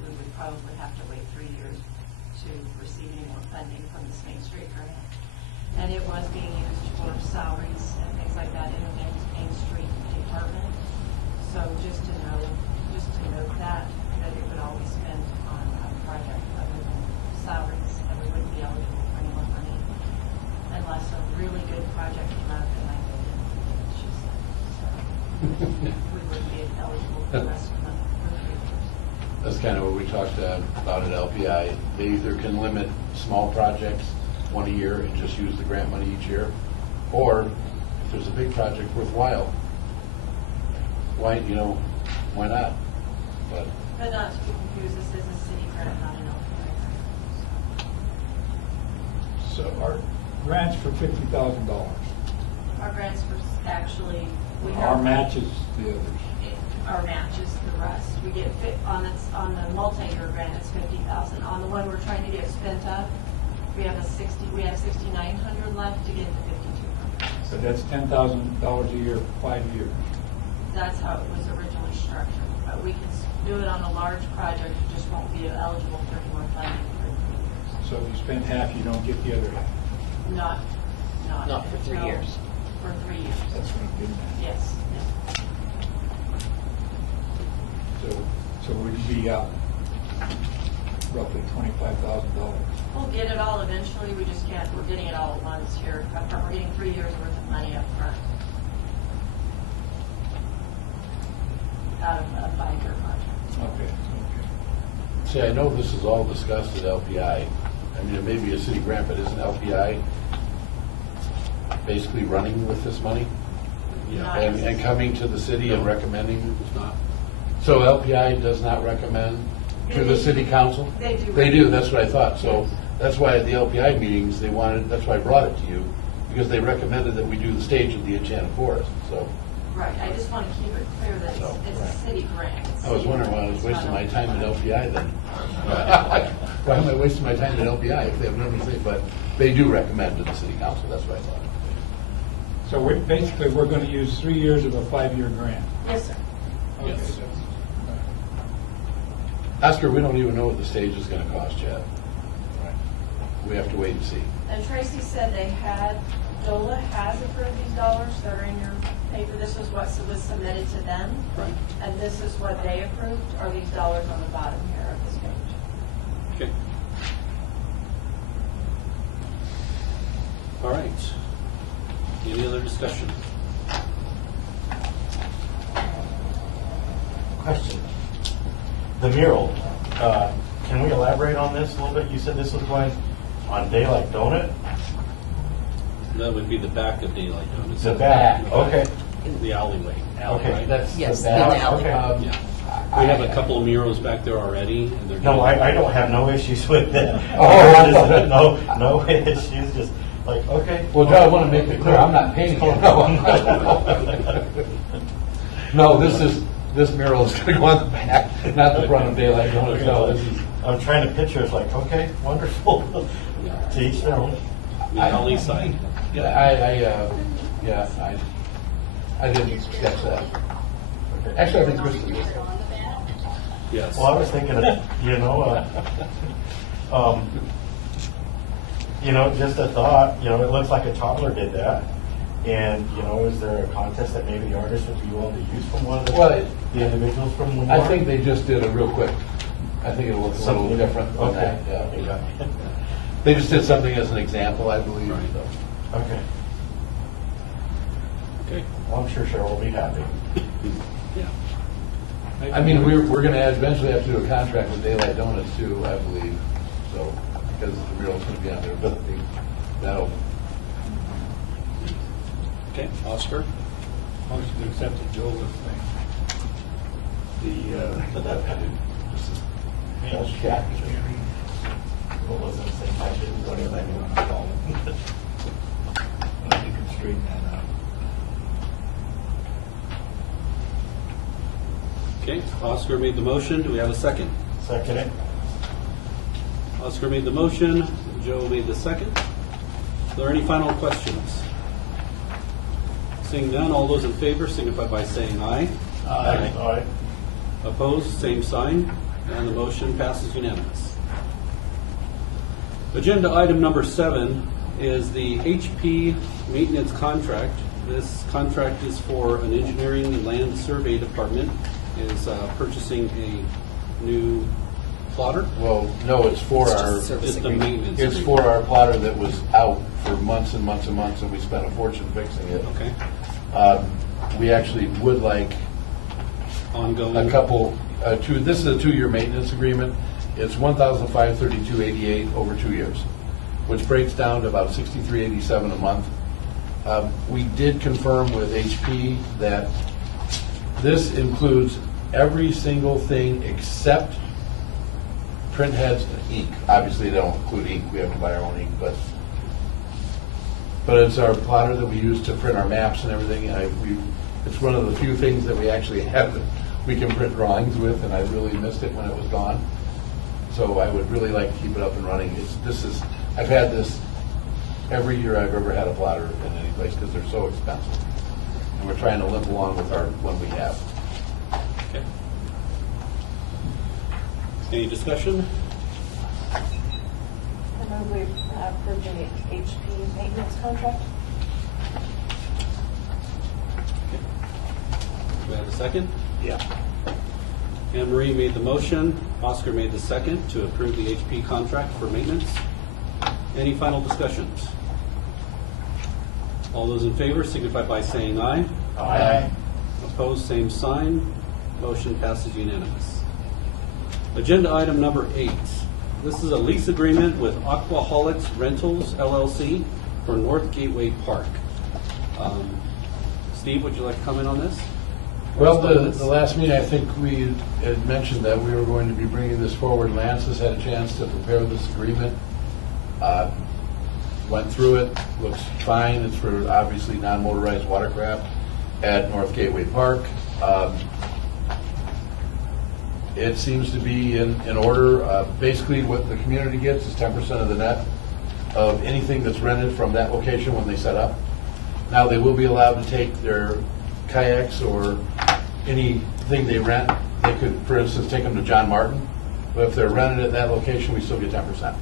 we would probably have to wait 3 years to receive any more funding from this Main Street grant. And it was being used for salaries and things like that in the Main Street department. So just to note that it would always spend on a project other than salaries, and we wouldn't be eligible for any more money unless a really good project came up and I did it, she said. So we wouldn't be eligible for the rest of them for 3 years. That's kind of what we talked about at LPI. They either can limit small projects 1 a year and just use the grant money each year, or if there's a big project worthwhile, why not? But not to be confused, this is a city grant, not an LPI grant. So our grants for $50,000. Our grants for actually, Our match is the others. our match is the rest. We get on the multi-year grant, it's 50,000. On the one we're trying to get spent up, we have 6,900 left to get to 5,200. So that's $10,000 a year for 5 years. That's how it was originally structured. But we can do it on a large project, you just won't be eligible for any more funding for 3 years. So if you spend half, you don't get the other half. Not for 3 years. For 3 years. That's what I'm getting at. Yes. So we'd be out roughly $25,000. We'll get it all eventually, we just can't, we're getting it all at once here. We're getting 3 years worth of money up front. Out of a 5-year project. Okay. See, I know this is all discussed at LPI. I mean, it may be a city grant, but isn't LPI basically running with this money? Not And coming to the city and recommending? It's not. So LPI does not recommend to the city council? They do. They do, that's what I thought. So that's why at the LPI meetings, that's why I brought it to you, because they recommended that we do the stage of the Enchanted Forest, so. Right, I just want to keep it clear that it's a city grant. I was wondering why I was wasting my time at LPI then. Why am I wasting my time at LPI if they have nothing to say? But they do recommend to the city council, that's what I thought. So basically, we're going to use 3 years of a 5-year grant. Yes, sir. Okay. Yes. Oscar, we don't even know what the stage is gonna cost yet. We have to wait and see. And Tracy said DOLA has approved these dollars, they're in your paper, this was what was submitted to them. Right. And this is what they approved, are these dollars on the bottom here of this page. Okay. All right. Any other discussion? Question. The mural, can we elaborate on this a little bit? You said this was going on Daylight Donut? That would be the back of Daylight Donuts. The back, okay. The alleyway. Okay. Right? That's Yes, the in the back. alley. Yeah. We have a couple of murals back there already, and they're. No, I don't have no issues with that. No issues, just like, okay. Well, Joe, I wanna make it clear, I'm not painting it. No, this mural is gonna go on the back, not the front of Daylight Donuts. No, this is. I'm trying to picture, it's like, okay, wonderful. To each their own. on East Side. I didn't sketch that. Actually, I think Kristen did. Yes. Well, I was thinking of, just a thought, it looks like a toddler did that. And, is there a contest that maybe the artist would be willing to use from one of the individuals from Lamar? I think they just did a real quick. I think it looks a little different than Okay. that. Okay, got it. They just did something as an example, I believe. Right. So. Okay. Okay. Well, I'm sure Cheryl will be happy. Yeah. I mean, we're going to eventually have to do a contract with Daylight Donuts too, I believe. So, because the mural's going to be on there, but that'll. Okay, Oscar? Motion to accept the Joseph thing. That's Jack. What was it, same type of, whatever you want to call it. I think you can straighten that out. Okay, Oscar made the motion. Do we have a second? Second it. Oscar made the motion. Joe made the second. Are there any final questions? Seeing none, all those in favor signify by saying aye. Aye. Opposed, same sign, and the motion passes unanimous. Agenda item number 7 is the HP maintenance contract. This contract is for an engineering and land survey department is purchasing a new plotter. Well, no, it's for It's just our. service Just the agreement. maintenance. It's agreement. for our plotter that was out for months and months and months, and we spent a fortune fixing it. Okay, We actually would like ongoing. a couple, this is a 2-year maintenance agreement. It's $1,532.88 over 2 years, which breaks down to about $63.87 a month. We did confirm with HP that this includes every single thing except print heads and ink. Obviously, they don't include ink. We have to buy our own ink, but it's our plotter that we use to print our maps and everything. It's one of the few things that we actually have that we can print drawings with, and I really missed it when it was gone. So I would really like to keep it up and running. I've had this every year I've ever had a plotter in any place because they're so expensive. And we're trying to limp along with our one we have. Okay. Any discussion? I move we approve the HP maintenance contract. Do we have a second? Yeah. Anne Marie made the motion. Oscar made the second to approve the HP contract for maintenance. Any final discussions? All those in favor signify by saying aye. Aye. Opposed, same sign. Motion passes unanimous. Agenda item number 8. This is a lease agreement with Aquaholics Rentals LLC for North Gateway Park. Steve, would you like to comment on this? Well, the last meeting, I think we had mentioned that we were going to be bringing this forward. Lance has had a chance to prepare this agreement. Went through it, looks fine. It's for obviously non-motorized watercraft at North Gateway Park. It seems to be in order. Basically, what the community gets is 10% of the net of anything that's rented from that location when they set up. Now, they will be allowed to take their kayaks or anything they rent. They could, for instance, take them to John Martin, but if they're rented at that location, we still get 10%.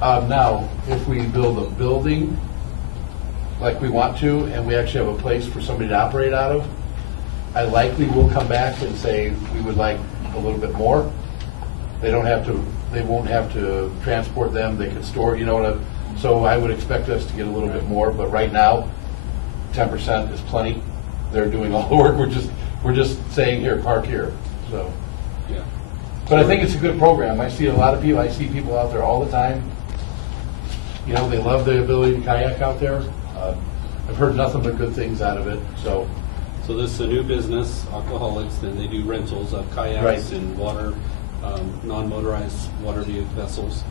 Now, if we build a building like we want to, and we actually have a place for somebody to operate out of, I likely will come back and say we would like a little bit more. They won't have to transport them, they can store, so I would expect us to get a little bit more, but right now, 10% is plenty. They're doing all the work, we're just saying, here, park here, so. Yeah. But I think it's a good program. I see people out there all the time. They love the ability to kayak out there. I've heard nothing but good things out of it, so. So this is a new business, Aquaholics, and they do rentals of kayaks Right. and water, non-motorized water vessels.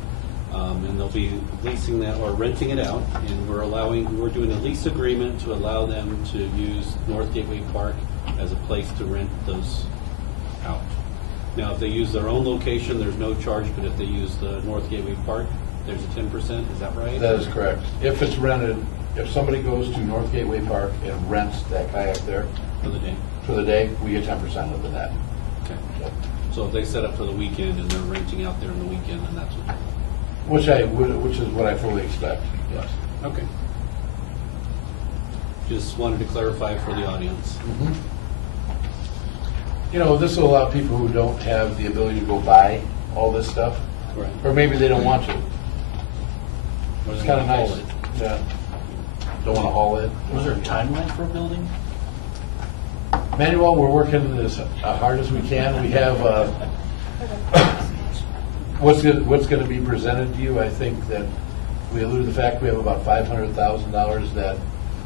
And they'll be leasing that or renting it out, and we're doing a lease agreement to allow them to use North Gateway Park as a place to rent those out. Now, if they use their own location, there's no charge, but if they use the North Gateway Park, there's a 10%, is that right? That is correct. If it's rented, if somebody goes to North Gateway Park and rents that kayak there For the day? for the day, we get 10% of the net. Okay. So if they set up for the weekend and they're renting out there in the weekend, then that's what, Which is what I fully expect, yes. okay. Just wanted to clarify for the audience. You know, this will allow people who don't have the ability to go buy all this stuff, Right. or maybe they don't want to. Or It's they kind of wanna nice. haul it. Yeah. Don't want to haul it. Was there a timeline for building? Manuel, we're working as hard as we can. We have, what's going to be presented to you, I think that we alluded to the fact we have about $500,000 that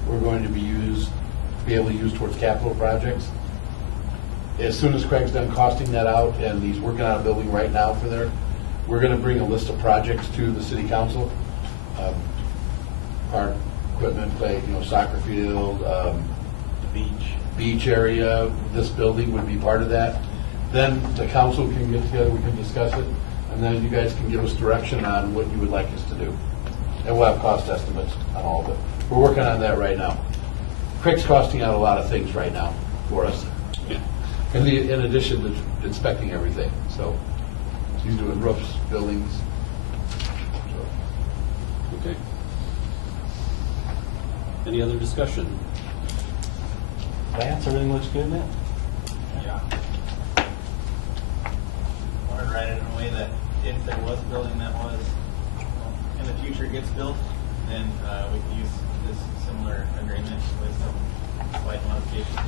we're going to be able to use towards capital projects. As soon as Craig's done costing that out, and he's working on a building right now for there, we're going to bring a list of projects to the city council. Park, equipment, play, soccer field, beach area, this building would be part of that. Then the council can get together, we can discuss it, and then you guys can give us direction on what you would like us to do. And we'll have cost estimates on all of it. We're working on that right now. Craig's costing out a lot of things right now for us, Yeah. in addition to inspecting everything. So he's doing roofs, buildings. So, Okay. Any other discussion? Lance, everything looks good, man? Yeah. I want to write it in a way that if there was a building that was, in the future gets built, then we can use this similar agreement with some slight modifications.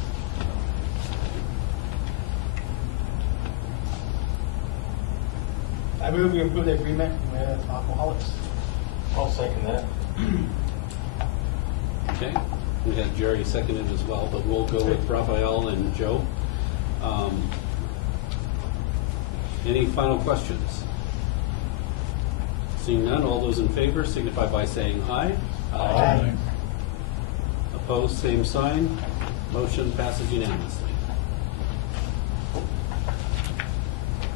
I move we approve the agreement with Aquaholics. I'll second that. Okay. We had Jerry seconded as well, but we'll go with Raphael and Joe. Any final questions? Seeing none, all those in favor signify by saying aye. Aye. Opposed, same sign. Motion passes unanimously.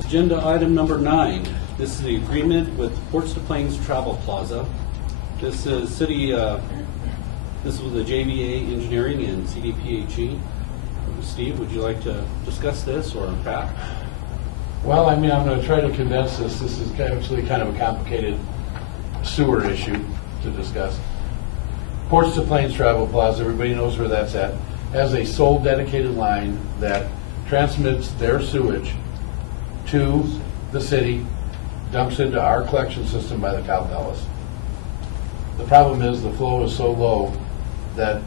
Agenda item number 9. This is the agreement with Ports to Plains Travel Plaza. This is this was the JVA Engineering and CDPHE. Steve, would you like to discuss this, or Pat? Well, I mean, I'm going to try to condense this. This is actually kind of a complicated sewer issue to discuss. Ports to Plains Travel Plaza, everybody knows where that's at, has a sole dedicated line that transmits their sewage to the city, dumps into our collection system by the Cow Palace. The problem is the flow is so low that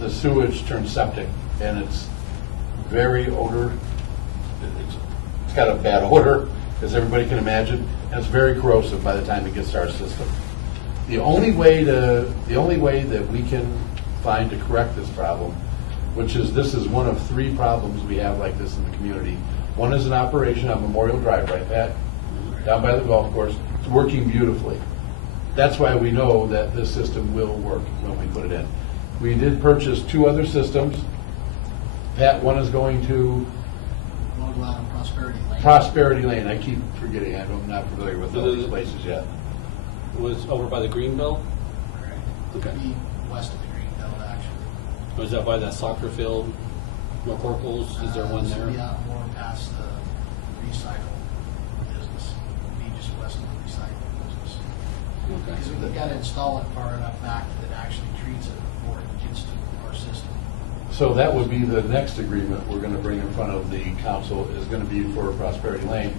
the sewage turns septic, and it's very odor. It's got a bad odor, as everybody can imagine, and it's very corrosive by the time it gets to our system. The only way that we can find to correct this problem, this is one of 3 problems we have like this in the community. One is an operation on Memorial Drive, right, Pat? Down by the golf course. It's working beautifully. That's why we know that this system will work when we put it in. We did purchase 2 other systems. Pat, one is going to Prosperity Lane. I keep forgetting. I'm not familiar with all these places yet. Was over by the Greenbelt? Correct. Okay. Be west of the Greenbelt, actually. Was that by that soccer field? McCorkle's, is there one So, there? yeah, more past the recycle business. Be just west of the recycle business. Okay. Because we've got to install it far enough back that it actually treats it before it gets to our system. So that would be the next agreement we're going to bring in front of the council, is going to be for Prosperity Lane.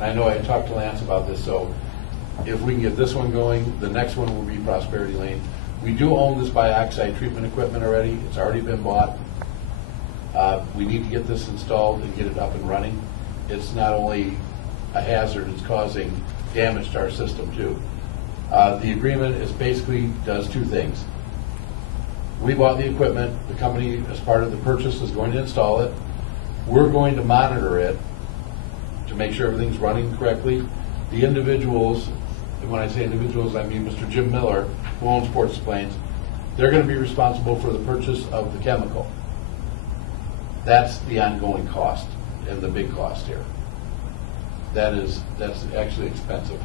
I know I talked to Lance about this, so if we can get this one going, the next one will be Prosperity Lane. We do own this bioxide treatment equipment already. It's already been bought. We need to get this installed and get it up and running. It's not only a hazard, it's causing damage to our system too. The agreement basically does 2 things. We bought the equipment. The company, as part of the purchase, is going to install it. We're going to monitor it to make sure everything's running correctly. The individuals, and when I say individuals, I mean Mr. Jim Miller, who owns Ports to Plains, they're going to be responsible for the purchase of the chemical. That's the ongoing cost and the big cost here. That's actually expensive.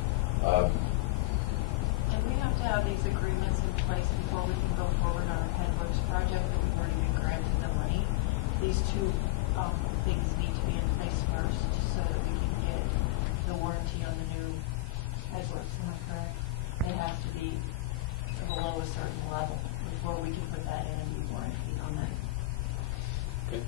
to have these agreements in place before we can go forward on our Headworks project that we've already been granted the money. These two things need to be in place first so that we can get the warranty on the new Headworks. Am I correct? It has to be below a certain level before we can put that in and be warranted on that. Okay.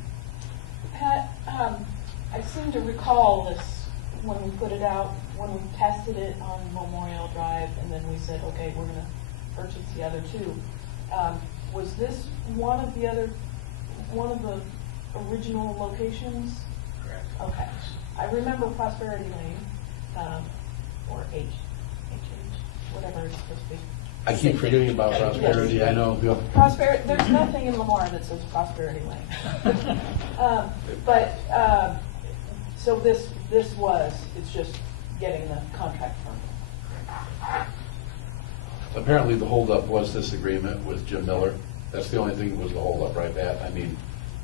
Pat, I seem to recall this when we put it out, when we tested it on Memorial Drive, and then we said, okay, we're gonna purchase the other two. Was this one of the original locations? Correct. Okay. I remember Prosperity Lane, or whatever it's supposed to be. I keep forgetting about Prosperity, I know. Prosperity, there's nothing in Lamar that says Prosperity Lane. So it's just getting the contract from. Apparently, the holdup was this agreement with Jim Miller. That's the only thing that was the holdup, right, Pat? I mean,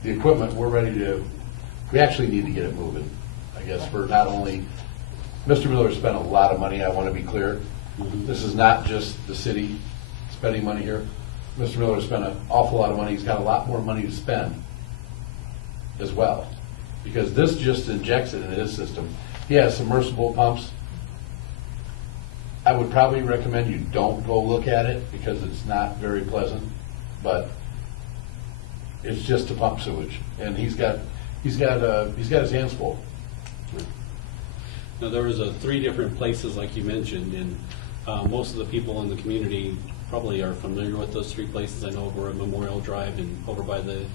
the equipment, we actually need to get it moving, I guess, for not only, Mr. Miller spent a lot of money, I want to be clear. This is not just the city spending money here. Mr. Miller spent an awful lot of money. He's got a lot more money to spend as well, because this just injects it into his system. He has submersible pumps. I would probably recommend you don't go look at it because it's not very pleasant, but it's just to pump sewage, and he's got his hands full. Now, there was 3 different places, like you mentioned, and most of the people in the community probably are familiar with those 3 places. I know over at Memorial Drive and over by the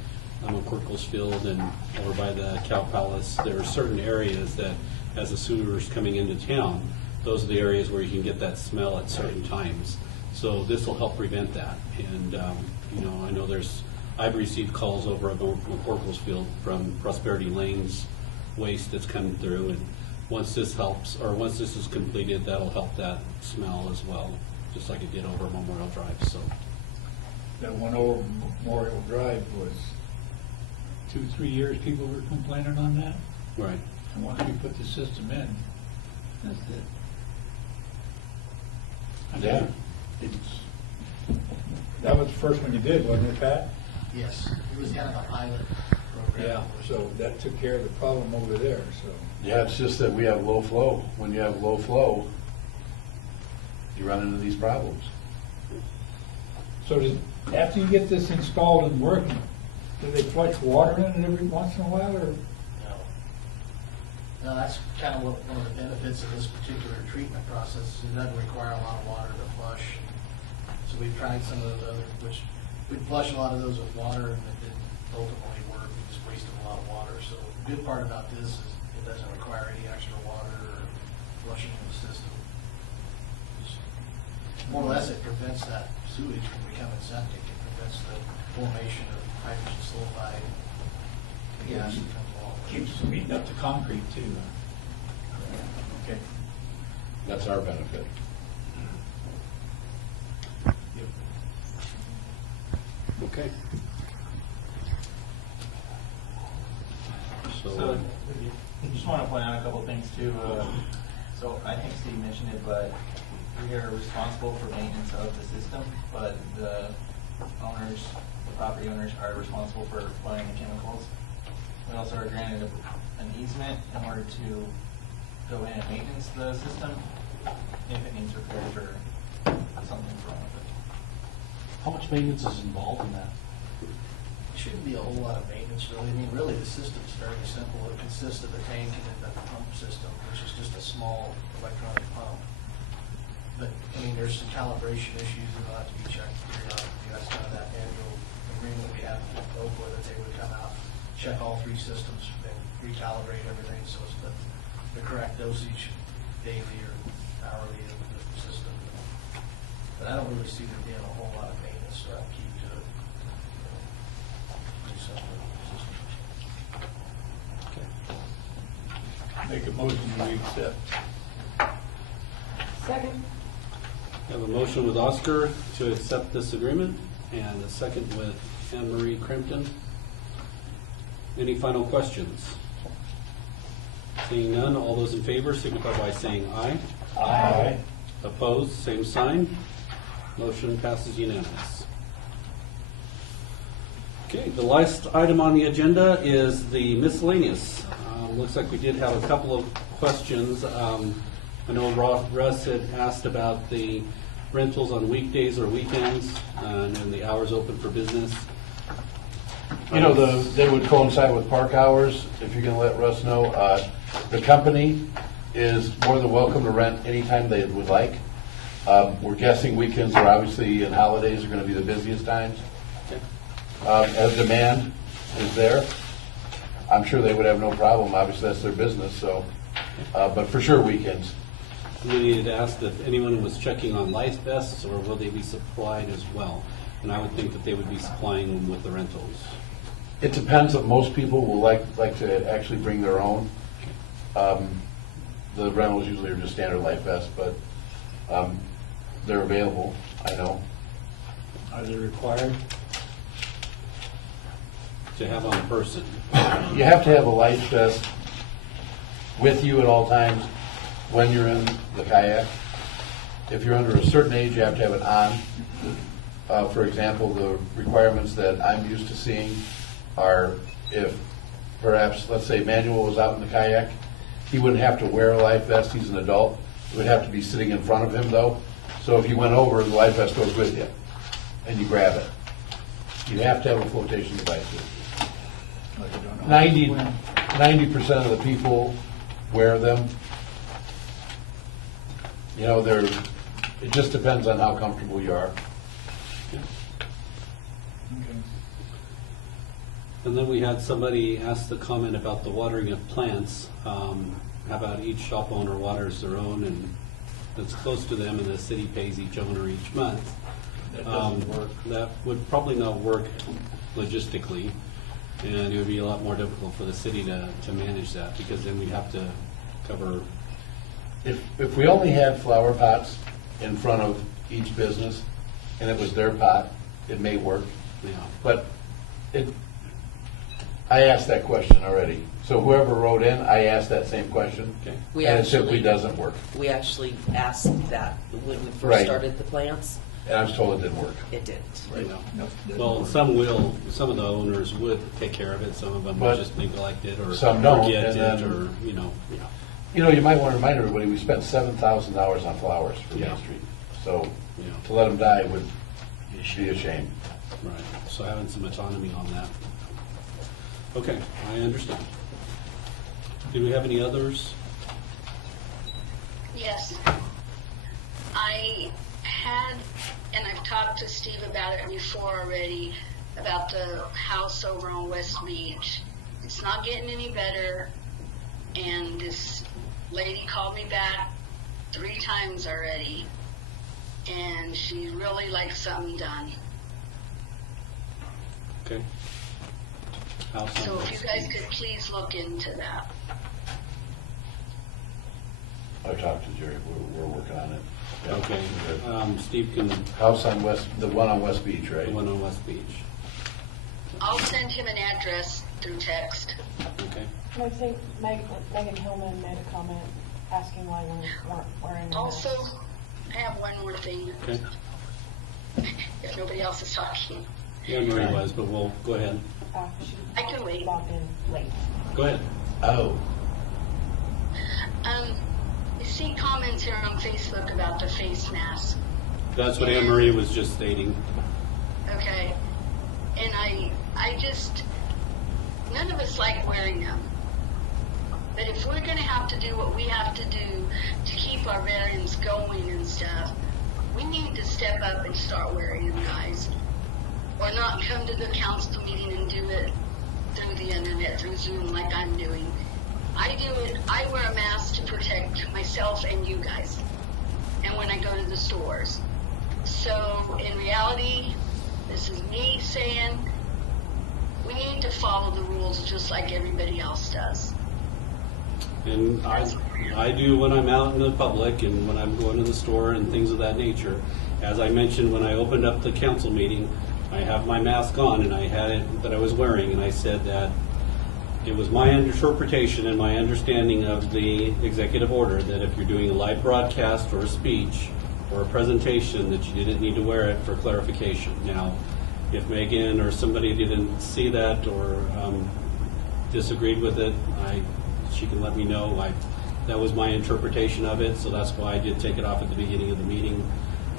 McCorkle's Field and over by the Cow Palace, there are certain areas that, as the sewer's coming into town, those are the areas where you can get that smell at certain times. So this will help prevent that. And, I know I've received calls over at McCorkle's Field from Prosperity Lane's waste that's coming through, and once this is completed, that'll help that smell as well, just like it did over Memorial Drive, so. That one over Memorial Drive was 2-3 years people were complaining on that. Right. And once we put the system in, that's it. Yeah. That was the first one you did, wasn't it, Pat? Yes, it was kind of a pilot program. Yeah, so that took care of the problem over there, so. Yeah, it's just that we have low flow. When you have low flow, you run into these problems. So after you get this installed and working, do they flush water in it every once in a while, or? No, that's kind of one of the benefits of this particular treatment process. It doesn't require a lot of water to flush. So we've tried some of those other, which we'd flush a lot of those with water, and it didn't ultimately work. We just wasted a lot of water. So the good part about this is it doesn't require any extra water or flushing in the system. More or less, it prevents that sewage from becoming septic. It prevents the formation of hydrogen sulfide. Yeah. Keeps heating up the concrete too. Okay. That's our benefit. Okay. So, I just want to point out a couple things too. So I think Steve mentioned it, but we are responsible for maintenance of the system, but the property owners are responsible for buying the chemicals. We also are granted an easement in order to go in and maintenance the system if it needs repairs or something's wrong with it. How much maintenance is involved in that? Shouldn't be a whole lot of maintenance, really. I mean, really, the system's fairly simple. It consists of a tank and then the pump system, which is just a small electronic pump. But, I mean, there's some calibration issues that will have to be checked periodically. That's kind of that annual agreement we have with Oakwood, that they would come out, check all 3 systems, and recalibrate everything so it's the correct dosage daily or hourly of the system. But I don't really see there being a whole lot of maintenance or upkeep to it. Make a motion to accept. Second. I have a motion with Oscar to accept this agreement, and a second with Anne Marie Crimpton. Any final questions? Seeing none, all those in favor signify by saying aye. Aye. Opposed, same sign. Motion passes unanimous. Okay, the last item on the agenda is the miscellaneous. Looks like we did have a couple of questions. I know Russ had asked about the rentals on weekdays or weekends, and then the hours open for business. You know, they would coincide with park hours, if you can let Russ know. The company is more than welcome to rent anytime they would like. We're guessing weekends are obviously, and holidays are gonna be the busiest times. As demand is there, I'm sure they would have no problem. Obviously, that's their business, so, but for sure weekends. We needed to ask if anyone was checking on life vests, or will they be supplied as well? And I would think that they would be supplying them with the rentals. It depends. If most people will like to actually bring their own. The rentals usually are just standard life vests, but they're available, I know. Are they required to have on person? You have to have a life vest with you at all times when you're in the kayak. If you're under a certain age, you have to have it on. For example, the requirements that I'm used to seeing are if perhaps, let's say Manuel was out in the kayak, he wouldn't have to wear a life vest, he's an adult. It would have to be sitting in front of him though. So if you went over, the life vest goes with you and you grab it. You have to have a flotation device with you. 90% of the people wear them. You know, it just depends on how comfortable you are. And then we had somebody ask the comment about the watering of plants. How about each shop owner waters their own, and that's close to them, and the city pays each owner each month. That doesn't work. That would probably not work logistically, and it would be a lot more difficult for the city to manage that, because then we'd have to cover. If we only had flower pots in front of each business, and it was their pot, it may work. Yeah. But I asked that question already. So whoever wrote in, I asked that same question. Okay. And it simply doesn't work. We actually asked that when we first Right. started the plants. And I was told it didn't work. It didn't. You know. No, doesn't Well, work. some of the owners would take care of it, some of them would But just neglect it, or some don't, forget and it, then- or, you know. You know, you might want to remind everybody, we spent $7,000 on flowers for Yeah. Main Street. So Yeah. to let them die would be a shame. Right, so having some autonomy on that. Okay, I understand. Do we have any others? Yes. I had, and I've talked to Steve about it before already, about the house over on West Beach. It's not getting any better, and this lady called me back 3 times already, and she really likes something done. Okay. House on So if you West guys Beach. could please look into that. I talked to Jerry, we're working on it. Yeah. Okay, Steve can, House on the one on West Beach, right? the one on West Beach. I'll send him an address through text. Okay. And I think Megan Hillman made a comment asking why we weren't wearing masks. Also, I have one more thing, Okay. if nobody else is talking. Yeah, Marie was, but we'll, go ahead. She I can wait. logged in late. Go ahead. Oh. You see comments here on Facebook about the face mask, That's what Anne Marie was just stating. okay? And I just, none of us like wearing them. But if we're gonna have to do what we have to do to keep our variants going and stuff, we need to step up and start wearing them, guys. Or not come to the council meeting and do it through the internet, through Zoom like I'm doing. I do it, I wear a mask to protect myself and you guys. And when I go to the stores. So in reality, this is me saying, we need to follow the rules just like everybody else does. And I do when I'm out in the public and when I'm going to the store and things of that nature. As I mentioned, when I opened up the council meeting, I have my mask on, and I had it that I was wearing, and I said that it was my interpretation and my understanding of the executive order that if you're doing a live broadcast or a speech, or a presentation that you didn't need to wear it for clarification. Now, if Megan or somebody didn't see that or disagreed with it, she can let me know. That was my interpretation of it, so that's why I did take it off at the beginning of the meeting.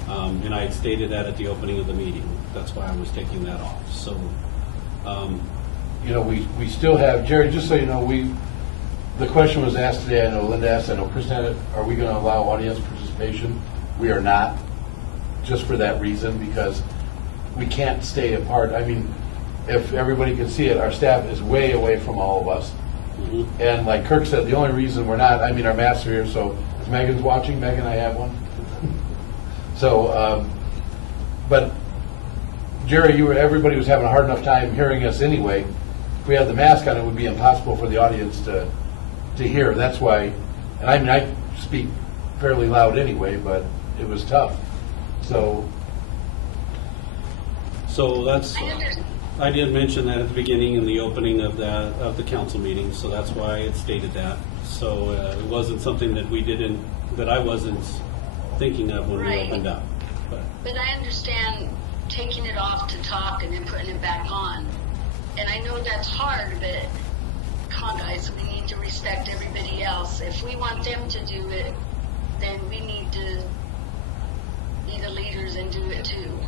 And I had stated that at the opening of the meeting. That's why I was taking that off. So, You know, we still have, Jerry, just so you know, the question was asked today, I know Linda asked, I know Chris had it, are we going to allow audience participation? We are not, just for that reason, because we can't stay apart. I mean, if everybody can see it, our staff is way away from all of us. And like Kirk said, the only reason we're not, I mean, our masks are here, so if Megan's watching, Megan, I have one. So, but Jerry, everybody was having a hard enough time hearing us anyway. If we had the mask on, it would be impossible for the audience to hear. That's why, and I mean, I speak fairly loud anyway, but it was tough. So that's, I did mention that at the beginning in the opening of the council meeting, so that's why it stated that. So it wasn't something that I wasn't thinking of when we opened up. But I understand taking it off to talk and then putting it back on. And I know that's hard, but come on, guys, we need to respect everybody else. If we want them to do it, then we need to be the leaders and do it too.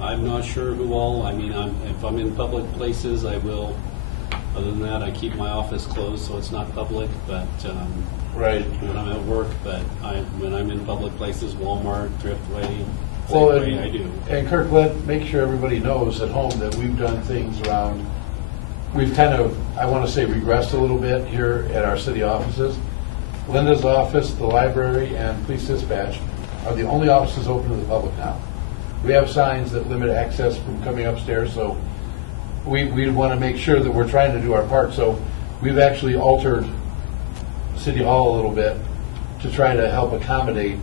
I'm not sure who all, I mean, if I'm in public places, I will. Other than that, I keep my office closed so it's not public, but when I'm at work, but when I'm in public places, Walmart, Driftway, Safeway, I do. And Kirk, make sure everybody knows at home that we've done things around, we've kind of, I want to say, regressed a little bit here at our city offices. Linda's office, the library, and police dispatch are the only offices open to the public now. We have signs that limit access from coming upstairs, so we want to make sure that we're trying to do our part. So we've actually altered City Hall a little bit to try to help accommodate.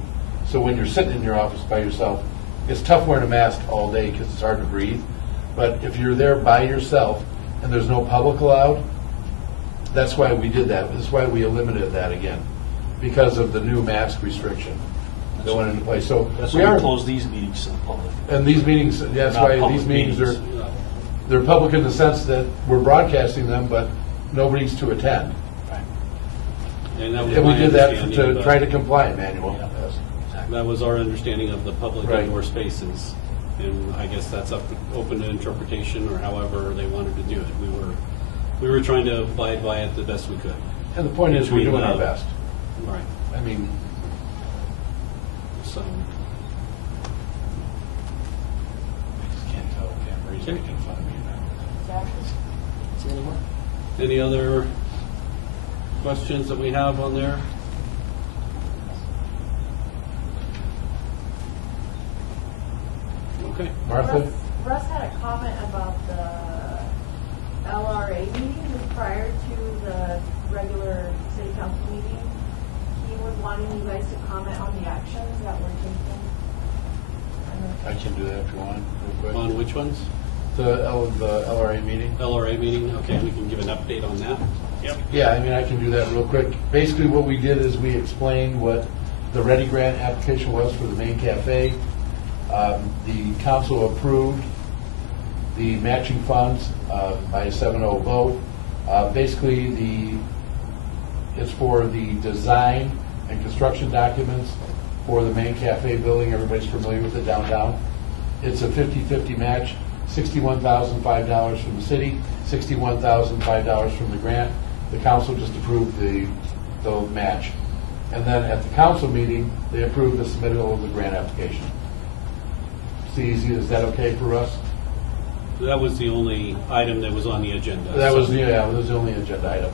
So when you're sitting in your office by yourself, it's tough wearing a mask all day because it's hard to breathe. But if you're there by yourself and there's no public allowed, that's why we did that. That's why we eliminated that again, because of the new mask restriction that went into place. So that's why we close these meetings to the public. And these meetings, that's Not why public these meetings meetings. they're public in the sense that we're broadcasting them, but nobody's to attend. And that was And we my did that understanding, to try to comply, Emmanuel. That was our understanding of the public Right. indoor spaces. And I guess that's open to interpretation or however they wanted to do it. We were trying to abide by it the best we could. And the point is, we're doing our best. Right. I mean, So, Can't tell, cameras making fun of me now. See any more? any other questions that we have on there? Okay. Martha? Russ had a comment about the LRA meeting prior to the regular city council meeting. He was wanting you guys to comment on the actions that were taken. I can do that if you want, real quick. On which ones? The LRA meeting? LRA meeting, okay, we can give an update on that. Yep. Yeah, I mean, I can do that real quick. Basically, what we did is we explained what the Ready Grant application was for the main cafe. The council approved the matching funds by a 7-0 vote. Basically, it's for the design and construction documents for the main cafe building. Everybody's familiar with it downtown. It's a 50-50 match, $61,005 from the city, $61,005 from the grant. The council just approved the match. And then at the council meeting, they approved the submittal of the grant application. It's easy. Is that okay for us? That was the only item that was on the agenda. That was so- that was the only agenda item.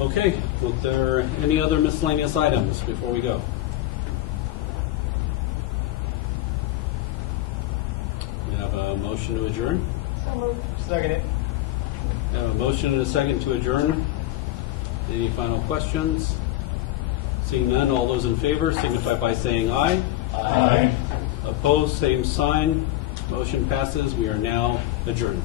Okay, was there any other miscellaneous items before we go? We have a motion to adjourn. So moved. Second it. We have a motion and a second to adjourn. Any final questions? Seeing none, all those in favor signify by saying aye. Aye. Opposed, same sign. Motion passes. We are now adjourned.